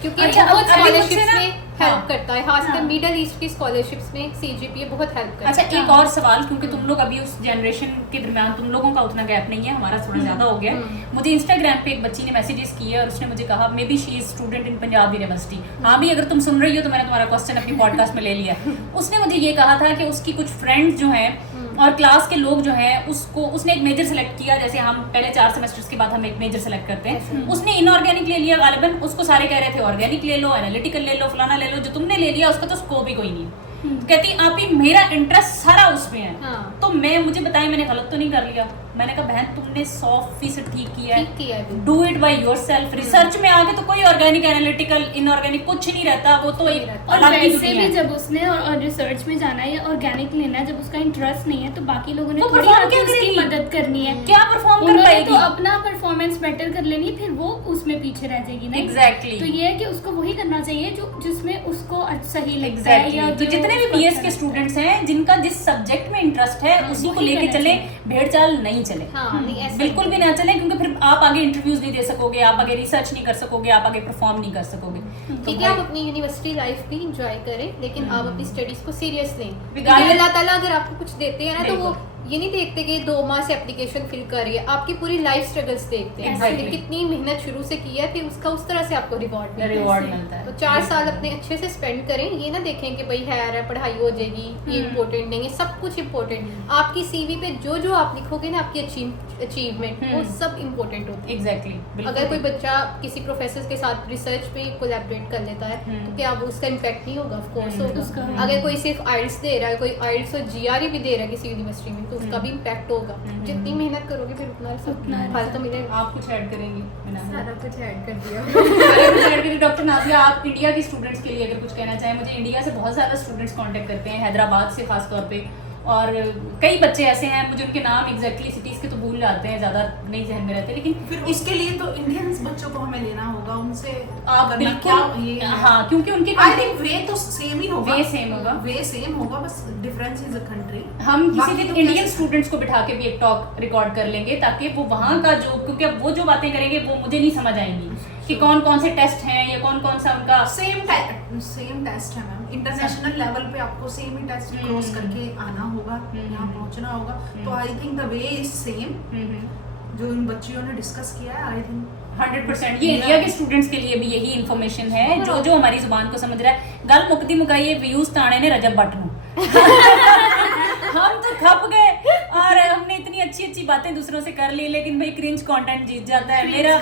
क्योंकि बहुत स्कॉलरशिप्स में हेल्प करता है, खासकर मिडिल ईस्ट की स्कॉलरशिप्स में CGPA बहुत हेल्प करता है। अच्छा एक और सवाल, क्योंकि तुम लोग अभी उस जनरेशन के दरमियान तुम लोगों का उतना गैप नहीं है, हमारा थोड़ा ज्यादा हो गया। मुझे इंस्टाग्राम पे एक बच्ची ने मैसेजेस किए और उसने मुझे कहा may be she is student in Punjab university. हाँ भी, अगर तुम सुन रही हो तो मैंने तुम्हारा क्वेश्चन अपनी पॉडकास्ट में ले लिया। उसने मुझे ये कहा था कि उसकी कुछ फ्रेंड्स जो हैं और क्लास के लोग जो हैं उसने एक मेजर सेलेक्ट किया, जैसे हम पहले 4 सेमेस्टर्स के बाद हम एक मेजर सेलेक्ट करते हैं। उसने इनऑर्गेनिक ले लिया गालिबन, उसको सारे कह रहे थे ऑर्गेनिक ले लो, एनालिटिकल ले लो, फलाना ले लो, जो तुमने ले लिया उसका तो स्कोप ही कोई नहीं। कहती आप ही मेरा इंटरेस्ट सारा उसमें है। तो मुझे बताएं मैंने गलत तो नहीं कर लिया? मैंने कहा बहन तुमने 100% ठीक किया है, do it by yourself. Research में आगे तो कोई ऑर्गेनिक एनालिटिकल इनऑर्गेनिक कुछ नहीं रहता, वो तो एक और वैसे भी जब उसने और रिसर्च में जाना है या ऑर्गेनिक लेना है, जब उसका इंटरेस्ट नहीं है तो बाकी लोगों ने थोड़ी उसकी मदद करनी है, क्या परफॉर्म कर पाएगी? तो अपना परफॉर्मेंस बेटर कर लेनी है, फिर वो उसमें पीछे रह जाएगी ना। एग्जैक्टली। तो ये है कि उसको वही करना चाहिए जो जिसमें उसको सही लगता है। या तो जितने भी BS के स्टूडेंट्स हैं जिनका जिस सब्जेक्ट में इंटरेस्ट है उसी को लेके चले, भेड़ चाल नहीं चले, बिल्कुल भी ना चले, क्योंकि फिर आप आगे इंटरव्यूज नहीं दे सकोगे, आप आगे रिसर्च नहीं कर सकोगे, आप आगे परफॉर्म नहीं कर सकोगे। ठीक है, आप अपनी यूनिवर्सिटी लाइफ भी इंजॉय करें, लेकिन आप अपनी स्टडीज को सीरियस लें। अल्लाह ताला अगर आपको कुछ देते हैं ना तो वो ये नहीं देखते कि 2 माह से एप्लीकेशन फिल कर रही है, आपकी पूरी लाइफ स्ट्रगल्स देखते हैं, कितनी मेहनत शुरू से की है, फिर उसका उस तरह से आपको रिवॉर्ड मिलता है। तो 4 साल अपने अच्छे से स्पेंड करें, ये ना देखें कि भाई है पढ़ाई हो जाएगी, ये इम्पोर्टेंट नहीं है, सब कुछ इम्पोर्टेंट। आपकी CV पे जो आप लिखोगे ना, आपकी अचीवमेंट, वो सब इम्पोर्टेंट होती है। एग्जैक्टली। अगर कोई बच्चा किसी प्रोफेसर के साथ रिसर्च पे कोलैबोरेट कर लेता है तो क्या वो उसका इम्पैक्ट नहीं होगा? ऑफ कोर्स होगा। अगर कोई सिर्फ आइल्स दे रहा है, कोई आइल्स और GRE भी दे रहा है किसी यूनिवर्सिटी में, तो उसका भी इम्पैक्ट होगा। जितनी मेहनत करोगे फिर उतना फल तो मिलेगा। आप कुछ ऐड करेंगी? सारा कुछ ऐड कर दिया। डॉक्टर नाजिया, आप इंडिया की स्टूडेंट्स के लिए अगर कुछ कहना चाहें? मुझे इंडिया से बहुत ज़्यादा स्टूडेंट्स कांटेक्ट करते हैं, हैदराबाद से खास तौर पे, और कई बच्चे ऐसे हैं, मुझे उनके नाम एग्जैक्टली सिटीज़ के तो भूल जाते हैं, ज़्यादा नहीं जहन में रहते, लेकिन फिर उसके लिए तो इंडियंस बच्चों को हमें लेना होगा, उनसे आप बिल्कुल, हाँ, क्योंकि उनके आई थिंक वे तो सेम ही होगा, वे सेम होगा, बस डिफरेंस इज अ कंट्री। हम किसी दिन इंडियन स्टूडेंट्स को बिठा के भी एक टॉक रिकॉर्ड कर लेंगे, ताकि वो वहाँ का जो, क्योंकि अब वो जो बातें करेंगे वो मुझे नहीं समझ आएंगी कि कौन कौन से टेस्ट हैं या कौन कौन सा उनका सेम टेस्ट है मैम। इंटरनेशनल लेवल पे आपको सेम ही टेस्ट क्रॉस करके आना होगा, यहाँ पहुँचना होगा। तो I think the way is same जो इन बच्चियों ने डिस्कस किया है। आई थिंक 100% ये इंडिया के स्टूडेंट्स के लिए भी यही इन्फॉर्मेशन है, जो हमारी जुबान को समझ रहा है। गल मुक्ति मुकाइए व्यूज ताने ने रजब बट नू हम तो खप गए और हमने इतनी अच्छी अच्छी बातें दूसरों से कर ली, लेकिन भाई क्रिंज कंटेंट जीत जाता है। मेरा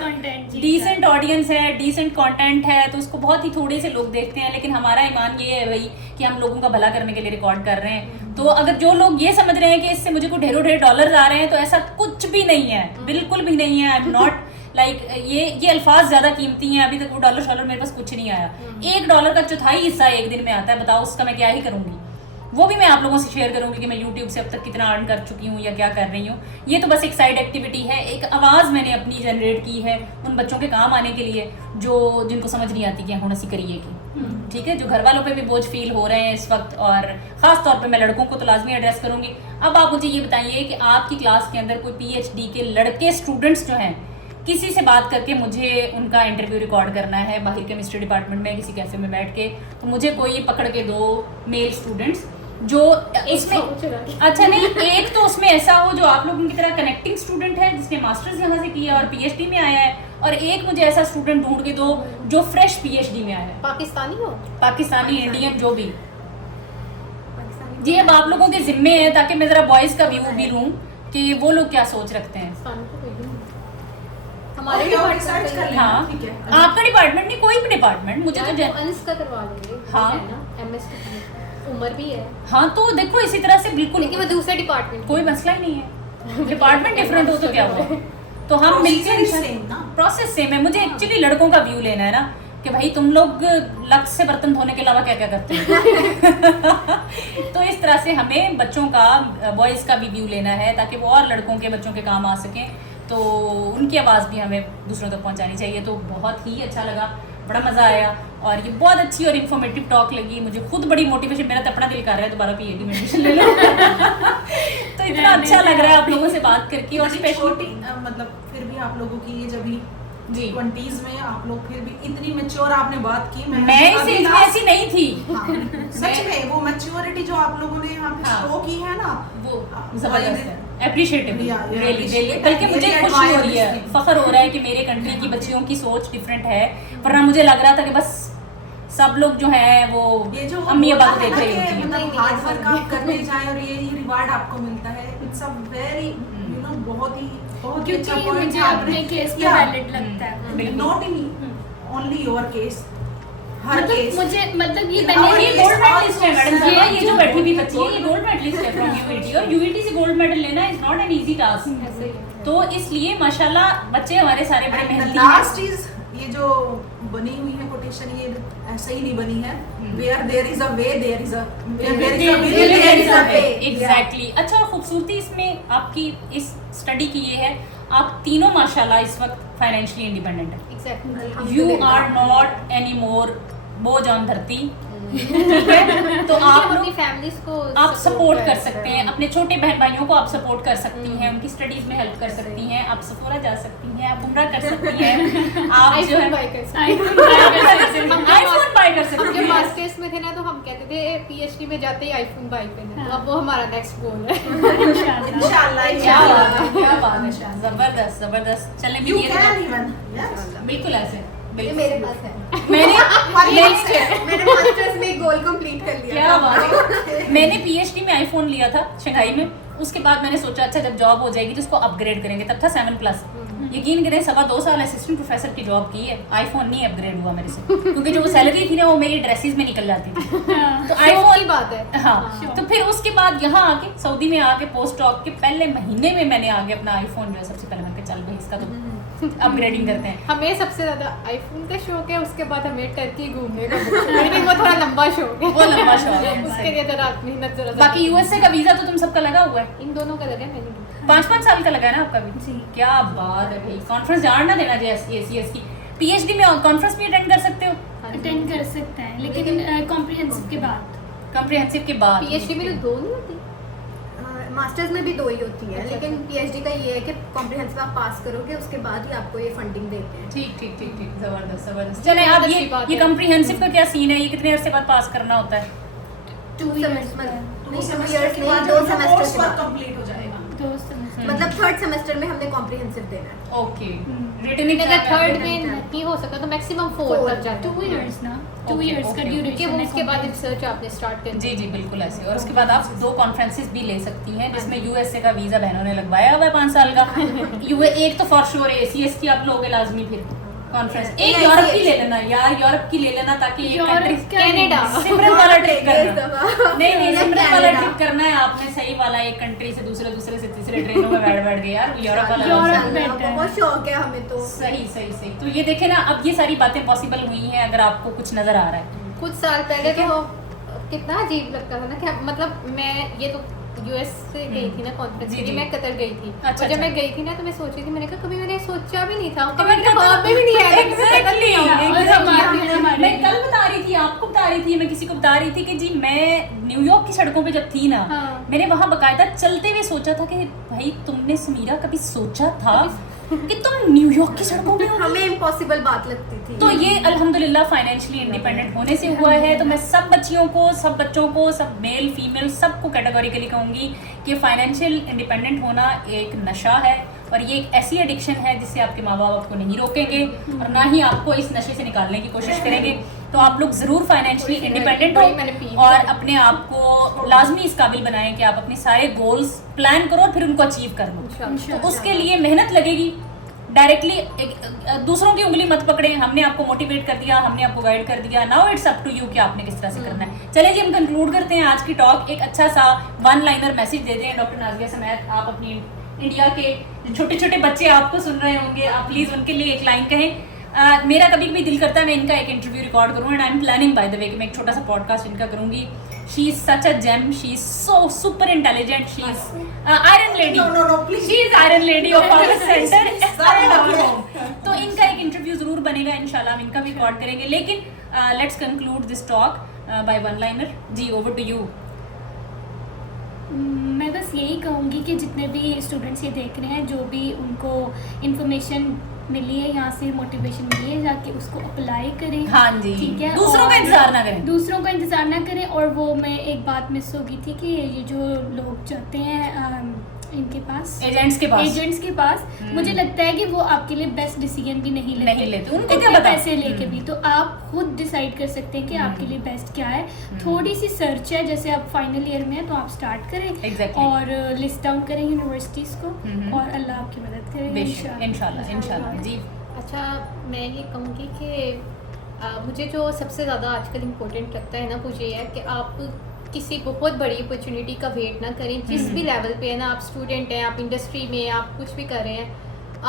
डिसेंट ऑडियंस है, डिसेंट कंटेंट है, तो उसको बहुत ही थोड़े से लोग देखते हैं, लेकिन हमारा ईमान ये है भाई कि हम लोगों का भला करने के लिए रिकॉर्ड कर रहे हैं। तो अगर जो लोग ये समझ रहे हैं कि इससे मुझे को ढेरों ढेर डॉलर आ रहे हैं, तो ऐसा कुछ भी नहीं है, बिल्कुल भी नहीं है। आई एम नॉट लाइक ये अल्फाज ज्यादा कीमती हैं। अभी तक वो डॉलर शॉलर मेरे पास कुछ नहीं आया। $1 का चौथाई हिस्सा एक दिन में आता है, बताओ उसका मैं क्या ही करूंगी। वो भी मैं आप लोगों से शेयर करूंगी कि मैं YouTube से अब तक कितना अर्न कर चुकी हूँ या क्या कर रही हूँ। ये तो बस एक साइड एक्टिविटी है, एक आवाज़ मैंने अपनी जनरेट की है उन बच्चों के काम आने के लिए जिनको समझ नहीं आती कि हम नसी करिए की, ठीक है, जो घर वालों पे भी बोझ फील हो रहे हैं इस वक्त। और ख़ास तौर पे मैं लड़कों को तो लाजमी एड्रेस करूँगी। अब आप मुझे ये बताइए कि आपकी क्लास के अंदर कोई PhD के लड़के स्टूडेंट्स जो हैं, किसी से बात करके मुझे उनका इंटरव्यू रिकॉर्ड करना है बाहर केमिस्ट्री डिपार्टमेंट में किसी कैफे में बैठ के, तो मुझे कोई पकड़ के दो मेल स्टूडेंट्स जो इसमें, अच्छा नहीं, एक तो उसमें ऐसा हो जो आप लोगों की तरह कनेक्टिंग स्टूडेंट है जिसने मास्टर्स यहाँ से किया और PhD में आया है, और एक मुझे ऐसा स्टूडेंट ढूंढ के दो जो फ्रेश PhD में आया है। पाकिस्तानी हो, पाकिस्तानी, इंडियन, जो भी। जी अब आप लोगों के जिम्मे है, ताकि मैं जरा बॉयज का व्यू भी लूँ कि वो लोग क्या सोच रखते हैं। हमारे रिसर्च कर लेना, हाँ, ठीक है। आपका डिपार्टमेंट नहीं, कोई भी डिपार्टमेंट, मुझे तो अंश का करवा लेंगे। हाँ। है ना, MS उम्र भी है, हाँ, तो देखो इसी तरह से बिल्कुल लेकिन वो दूसरे डिपार्टमेंट कोई मसला ही नहीं है। डिपार्टमेंट डिफरेंट हो तो क्या हुआ, तो हम Procedure मिलकर same ना। प्रोसेस सेम है। मुझे एक्चुअली लड़कों का व्यू लेना है ना, कि भाई तुम लोग लक्स से बर्तन धोने के अलावा क्या क्या करते हो। तो इस तरह से हमें बच्चों का, बॉयज़ का भी व्यू लेना है, ताकि वो और लड़कों के बच्चों के काम आ सकें, तो उनकी आवाज़ भी हमें दूसरों तक पहुंचानी चाहिए। तो बहुत ही अच्छा लगा, बड़ा मज़ा आया, और ये बहुत अच्छी और इन्फॉर्मेटिव टॉक लगी मुझे, खुद बड़ी मोटिवेशन। मेरा तो अपना दिल कर रहा है दोबारा PhD में एडमिशन ले लो। तो इतना अच्छा लग रहा है आप लोगों से बात करके, और इतनी स्पेशली छोटी मतलब फिर भी आप लोगों की एज अभी जी 20s में, आप लोग फिर भी इतनी मैच्योर आपने बात की। मैं इस एज में ऐसी नहीं थी। हाँ, सच में वो मैच्योरिटी जो आप लोगों ने यहाँ पे हाँ। शो की है ना, वो जबरदस्त है, appreciative, Yeah, yeah, really appreciate. बल्कि मुझे Really खुशी हो admire रही है, this thing. फख्र हो रहा है कि मेरे कंट्री की बच्चियों की सोच डिफरेंट है, वरना मुझे लग रहा था कि बस सब लोग जो हैं वो ये जो अम्मी अब्बा को बोला है देख ना रही कि होती हैं। मतलब हार्ड वर्क आप करने जाए और ये रिवार्ड आपको मिलता है, it's a very you know बहुत ही क्योंकि अच्छा पॉइंट मुझे अपने केस पे वैलिड लगता है। बिल्कुल। Not in only your case, हर मतलब केस। मुझे मतलब ये In मैंने our ये case गोल्ड मेडलिस्ट है मैडम ये साहब, ये जो जो बैठी हुई बच्ची है ये गोल्ड मेडलिस्ट है फ्रॉम UIT, और UIT से गोल्ड मेडल लेना is not an easy task. तो इसलिए माशाल्लाह बच्चे हमारे सारे बड़े मेहनती हैं। लास्ट इज ये जो बनी हुई है कोटेशन, ये ऐसे ही नहीं बनी है। Where there is a way there is a there is a will there is a way. Exactly. अच्छा, और खूबसूरती इसमें आपकी इस स्टडी की ये है, आप तीनों माशाल्लाह इस वक्त फाइनेंशियली इंडिपेंडेंट है। Exactly. You are not any more बोझ ऑन धरती, ठीक है। तो आप अपनी लोग फैमिलीज को आप सपोर्ट कर सकते हैं, अपने छोटे बहन भाइयों को आप सपोर्ट कर सकती हैं, उनकी स्टडीज में हेल्प कर सकती हैं, आप सफोरा जा सकती हैं, आप उम्रा कर सकती हैं, आप जो है iPhone buy कर सकते हैं। आईफोन बाय कर हम सकती जब हैं। मास्टर्स में थे ना, तो हम कहते थे PhD में जाते ही आईफोन बाई करना, तो अब वो हमारा नेक्स्ट गोल है। इंशाल्लाह क्या बात है, क्या बात है, जबरदस्त जबरदस्त। चलने भी यू दिए कैन तो- इवन यस बिल्कुल ऐसे, ये बिल्कुल मेरे पास है। मैंने मैंने मास्टर्स में गोल कंप्लीट कर लिया। क्या बात है। मैंने PhD में आईफोन लिया था शंघाई में, उसके बाद मैंने सोचा अच्छा जब जॉब हो जाएगी तो उसको अपग्रेड करेंगे, तब था 7+। यकीन करें 2.25 साल असिस्टेंट प्रोफेसर की जॉब की है, आईफोन नहीं अपग्रेड हुआ मेरे से, क्योंकि जो वो सैलरी थी ना वो मेरी ड्रेसेस में निकल जाती थी। तो शौक की बात है। हाँ, तो फिर उसके बाद यहाँ आके सऊदी में आके पोस्ट डॉक के पहले महीने में मैंने आगे अपना आईफोन जो है सबसे पहले मैंने कहा चल भाई इसका तो अपग्रेडिंग करते हैं। हमें सबसे ज्यादा आईफोन का शौक है, उसके बाद हमें टर्की घूमने का बहुत शौक है, लेकिन वो थोड़ा लंबा शौक है। वो लंबा शौक है। उसके लिए जरा मेहनत जरा बाकी USA का वीजा तो तुम सबका लगा हुआ है, इन दोनों का लगा, मैंने 5-5 साल का लगा है ना आपका भी। क्या बात है भाई, कॉन्फ्रेंस जान ना देना चाहिए ACS की। PhD में कॉन्फ्रेंस भी अटेंड कर सकते हो, अटेंड कर सकते हैं, लेकिन कॉम्प्रिहेंसिव के बाद। कॉम्प्रिहेंसिव के बाद। PhD में तो 2 नहीं होती। मास्टर्स में भी 2 ही होती हैं, अच्छा, लेकिन पीएचडी का ये है कि कॉम्प्रिहेंसिव आप पास करोगे उसके बाद ही आपको ये फंडिंग देते हैं। ठीक ठीक ठीक ठीक, जबरदस्त जबरदस्त। चले अब अच्छी बात ये है। कॉम्प्रिहेंसिव का क्या सीन है, ये कितने अरसे बाद पास करना होता है? 2 years तो 2 सेमेस्टर years के नहीं, बाद 2 जब सेमेस्टर कोर्स के वर्क बाद, कंप्लीट हो जाएगा। 2 semester मतलब 3rd सेमेस्टर में हमने कॉम्प्रिहेंसिव देना है। ओके, हम्म। रिटन लेकिन अगर थर्ड written में exam। नहीं हो सका तो मैक्सिमम 4 Four तक जाता 2 years ना, 2 Okay, years का okay, ड्यूरेशन कि वो है उसके बाद comprehensive। रिसर्च आपने स्टार्ट कर जी जी बिल्कुल ऐसे। और उसके बाद आप 2 कॉन्फ्रेंसेस भी ले सकती हैं, जिसमें यूएसए का वीजा बहनों ने लगवाया हुआ है 5 साल का। यूए एक तो फॉर श्योर है, एसीएस की आप लोगे लाजमी फिर कॉन्फ्रेंस। एक यूरोप की ले लेना यार, यूरोप की ले लेना ताकि एक यूरोप कंट्री क्या है? कनाडा। सिमरन वाला ट्रिप इस करना। दफा। नहीं नहीं, सिमरन वाला कनाडा। ट्रिप करना है आपने, सही वाला, एक कंट्री से दूसरे से तीसरे ट्रेनों में बैठ गए यार, यूरोप वाला यूरोप वाला। इंशाल्लाह, better है। बहुत शौक है हमें तो। सही सही सही। तो ये देखे ना, अब ये सारी बातें पॉसिबल हुई हैं अगर आपको कुछ नजर आ रहा है। कुछ साल पहले तो कितना अजीब लगता था ना कि मतलब मैं ये तो यूएस से गई थी ना कॉन्फ्रेंस जी, के लिए, जी। मैं कतर गई थी। अच्छा, और जब अच्छा। मैं गई थी ना तो मैं सोच रही थी, मैंने कहा कभी मैंने सोचा भी नहीं था, कभी कभी मेरे कतर- ख्वाब में भी नहीं आया था कि मैं कतर Exactly, नहीं आऊँ। और exactly। हमारे- मैं कल बता रही थी, आपको बता रही थी, मैं किसी को बता रही थी कि जी मैं न्यूयॉर्क की सड़कों पे जब थी ना, हाँ। मैंने वहां बकायदा चलते हुए सोचा था कि भाई तुमने समीरा कभी सोचा था कि तुम न्यूयॉर्क की सड़कों पे हो? हमें इम्पॉसिबल बात लगती थी। तो ये अल्हम्दुलिल्लाह फाइनेंशियली इंडिपेंडेंट होने से हुआ है। तो मैं सब बच्चियों को, सब बच्चों को, सब मेल फीमेल सबको कैटेगोरिकली कहूँगी कि फाइनेंशियल इंडिपेंडेंट होना एक नशा है, और ये एक ऐसी एडिक्शन है जिससे आपके माँ बाप आपको नहीं रोकेंगे और ना ही आपको इस नशे से निकालने की कोशिश करेंगे। तो आप लोग ज़रूर फाइनेंशियली इंडिपेंडेंट वही मैंने पी हो और अपने आप को लाजमी इस काबिल बनाएं कि आप अपने सारे गोल्स प्लान करो और फिर उनको अचीव कर लो। इंशाल्लाह। तो उसके लिए मेहनत लगेगी। डायरेक्टली दूसरों की उंगली मत पकड़े, हमने आपको मोटिवेट कर दिया, हमने आपको गाइड कर दिया, now it's up to you कि आपने किस तरह से करना है। चलिए जी, हम कंक्लूड करते हैं आज की टॉक। एक अच्छा सा 1 लाइनर मैसेज दे दें डॉक्टर नाज़िया समेत। आप अपनी इंडिया के छोटे छोटे बच्चे आपको सुन रहे होंगे, आप प्लीज़ उनके लिए एक लाइन कहें। मेरा कभी कभी दिल करता है मैं इनका एक इंटरव्यू रिकॉर्ड करूँ, and I am planning by the way कि मैं एक छोटा सा पॉडकास्ट इनका करूँगी। She is such a gem, she is so super intelligent, she is iron lady, No, please. She is iron lady of our centre Please. तो इनका एक इंटरव्यू जरूर बनेगा इंशाल्लाह, हम इनका भी रिकॉर्ड करेंगे। लेकिन let's conclude this talk by 1 liner. जी, ओवर टू यू। मैं बस यही कहूँगी कि जितने भी स्टूडेंट्स ये देख रहे हैं, जो भी उनको इन्फॉर्मेशन मिली है यहाँ से, मोटिवेशन मिली है, जाके उसको अप्लाई करें। हाँ जी, ठीक है, दूसरों का और इंतजार ना करें। दूसरों का इंतज़ार ना करें। और वो मैं एक बात मिस हो गई थी कि ये जो लोग जाते हैं इनके पास, एजेंट्स के पास एजेंट्स के पास, मुझे लगता है कि वो आपके लिए बेस्ट डिसीजन भी नहीं लेते उनको क्या इतने पता पैसे लेके भी। तो आप खुद डिसाइड कर सकते हैं कि आपके लिए बेस्ट क्या है। थोड़ी सी सर्च है, जैसे आप फाइनल ईयर में है तो आप स्टार्ट करें Exactly. और लिस्ट डाउन करें यूनिवर्सिटीज़ को, और अल्लाह आपकी मदद करेगा बेशक, इंशाल्लाह इंशाल्लाह। जी, अच्छा, मैं ये कहूँगी कि मुझे जो सबसे ज़्यादा आजकल इम्पोर्टेंट लगता है ना, वो ये है कि आप किसी बहुत बड़ी अपॉर्चुनिटी का वेट ना करें। जिस भी लेवल पे है ना, आप स्टूडेंट हैं, आप इंडस्ट्री में, आप कुछ भी कर रहे हैं,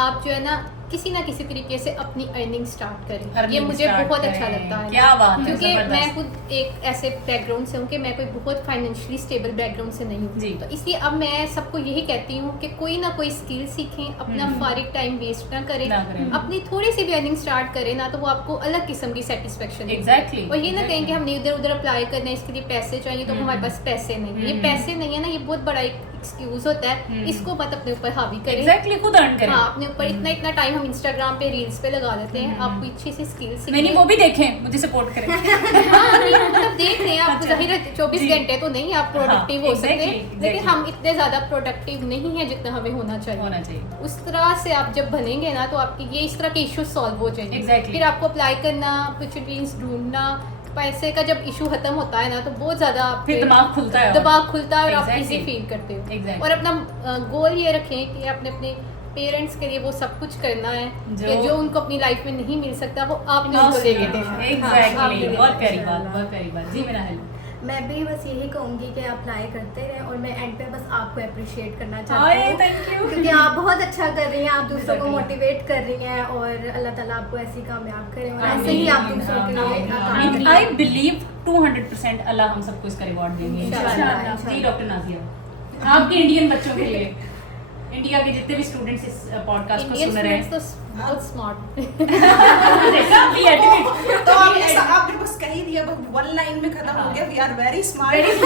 आप जो है ना किसी ना किसी तरीके से अपनी अर्निंग स्टार्ट करें। ये Earning मुझे start बहुत करें। अच्छा लगता है। क्या बात है, क्योंकि जबरदस्त। मैं खुद एक ऐसे बैकग्राउंड से हूँ कि मैं कोई बहुत फाइनेंशियली स्टेबल बैकग्राउंड से नहीं जी। हूँ। तो इसलिए अब मैं सबको यही कहती हूँ कि कोई ना कोई स्किल सीखें, अपना फारिग टाइम वेस्ट ना करें, ना करें। अपनी थोड़ी सी भी अर्निंग स्टार्ट करें ना, तो वो आपको अलग किस्म की सेटिस्फेक्शन Exactly, और ये ना exactly. कहें कि हमने इधर उधर अप्लाई करना है, इसके लिए पैसे चाहिए, तो हमारे पास पैसे नहीं है। ये पैसे नहीं है ना, ये बहुत बड़ा एक एक्सक्यूज होता है। इसको मत अपने ऊपर हावी करें। एग्जैक्टली, खुद अर्न करें। हाँ, अपने ऊपर इतना टाइम हम इंस्टाग्राम पे रील्स पे लगा देते हैं। आप कोई अच्छी सी स्किल सीखें। नहीं, वो भी देखें, मुझे सपोर्ट करें। हाँ, नहीं, मतलब देख रहे हैं आप, अच्छा। ज़ाहिर है 24 जी। घंटे तो नहीं आप प्रोडक्टिव हाँ, हो सकते exactly, हैं, लेकिन exactly. हम इतने ज़्यादा प्रोडक्टिव नहीं है जितना हमें होना चाहिए। होना चाहिए। उस तरह से आप जब बनेंगे ना, तो आपकी ये इस तरह के इश्यूज सॉल्व हो जाएंगे। Exactly. फिर आपको अप्लाई करना, अपॉर्चुनिटीज ढूंढना, पैसे का जब इशू खत्म होता है ना, तो बहुत ज़्यादा फिर दिमाग खुलता है। दिमाग खुलता है और आप Exactly. इजी फील करते हो। Exactly. और अपना गोल ये रखें कि आपने अपने पेरेंट्स के लिए वो सब कुछ करना है कि जो उनको अपनी लाइफ में नहीं मिल सकता, वो आपने उनको लेके देना है। एग्जैक्टली, बहुत प्यारी बात, बहुत प्यारी बात। जी, मेरा हेलो। मैं भी बस यही कहूँगी कि आप अप्लाई करते रहें, और मैं एंड पे बस आपको अप्रिशिएट करना हाय, चाहती हूँ thank you. क्योंकि आप बहुत अच्छा कर रही हैं, आप दूसरों को Exactly. मोटिवेट कर रही हैं, और अल्लाह ताला आपको ऐसी कामयाब करें और ऐसे ही आप दूसरों के लिए काम करें। आई बिलीव 200% अल्लाह हम सबको इसका रिवॉर्ड देंगे इंशाल्लाह। इंशाल्लाह। जी डॉक्टर नाज़िया, आपके इंडियन बच्चों के लिए, इंडिया के जितने भी स्टूडेंट्स इस पॉडकास्ट को इंडियन सुन रहे हैं, स्टूडेंट्स तो बहुत स्मार्ट। देखा भी एटीट्यूड तो आपने बस कह ही दिया, बस वन लाइन में खत्म हो गया, वी आर वेरी स्मार्ट।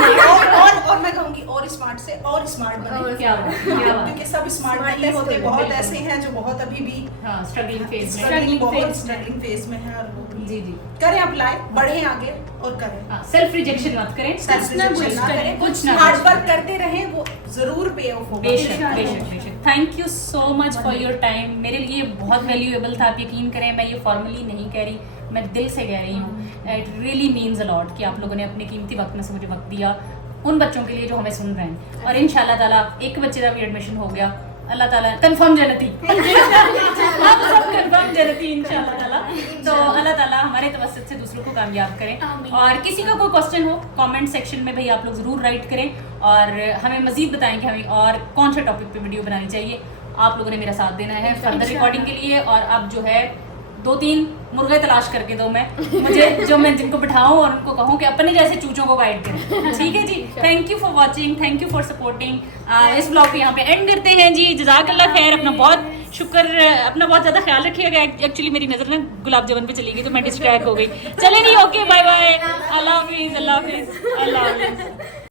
और मैं कहूंगी और स्मार्ट से और स्मार्ट बने, क्या बात, क्या बात। क्योंकि सब स्मार्ट नहीं होते, बहुत ऐसे हैं जो बहुत अभी भी हाँ स्ट्रगलिंग फेज में स्ट्रगलिंग फेज में है, और वो भी जी जी करें, अप्लाई, बढ़े आगे और करें, हाँ सेल्फ रिजेक्शन मत करें, सेल्फ रिजेक्शन ना करें, कुछ ना हार्ड वर्क करते रहें, वो जरूर पे ऑफ होगा। बेशक बेशक बेशक। Thank you so much for your time, मेरे लिए बहुत वैल्यूएबल था, आप यकीन करें मैं ये फॉर्मली नहीं कह रही, मैं दिल से कह रही हूँ, it really means a lot कि आप लोगों ने अपने कीमती वक्त में से मुझे वक्त दिया उन बच्चों के लिए जो हमें सुन रहे हैं, और इंशाल्लाह ताला एक बच्चे का भी एडमिशन हो गया, अल्लाह ताला कंफर्म जन्नती हम सब कंफर्म जन्नती इंशाल्लाह ताला। तो अल्लाह ताला हमारे तवस्सुत से दूसरों को कामयाब करें, आमीन। और किसी का कोई क्वेश्चन हो कमेंट सेक्शन में भाई आप लोग ज़रूर राइट करें, और हमें मज़ीद बताएं कि हमें और कौन से टॉपिक पे वीडियो बनानी चाहिए। आप लोगों ने मेरा साथ देना है फर्दर रिकॉर्डिंग के लिए, और अब जो है 2-3 मुर्गे तलाश करके दो मैं मुझे, जो मैं जिनको बिठाऊं और उनको कहूं कि अपने जैसे चूचों को गाइड करें, ठीक है जी। Thank you for watching, thank you for supporting. इस ब्लॉग को यहाँ पे एंड करते हैं जी। जज़ाकल्लाह खैर, अपना बहुत शुक्र, अपना बहुत ज़्यादा ख्याल रखिएगा। एक्चुअली मेरी नज़र ना गुलाब जामुन पे चली गई तो मैं डिस्ट्रैक्ट हो गई। चले नहीं, ओके बाय बाय, अल्लाह हाफिज़, अल्लाह हाफिज़, अल्लाह हाफिज़।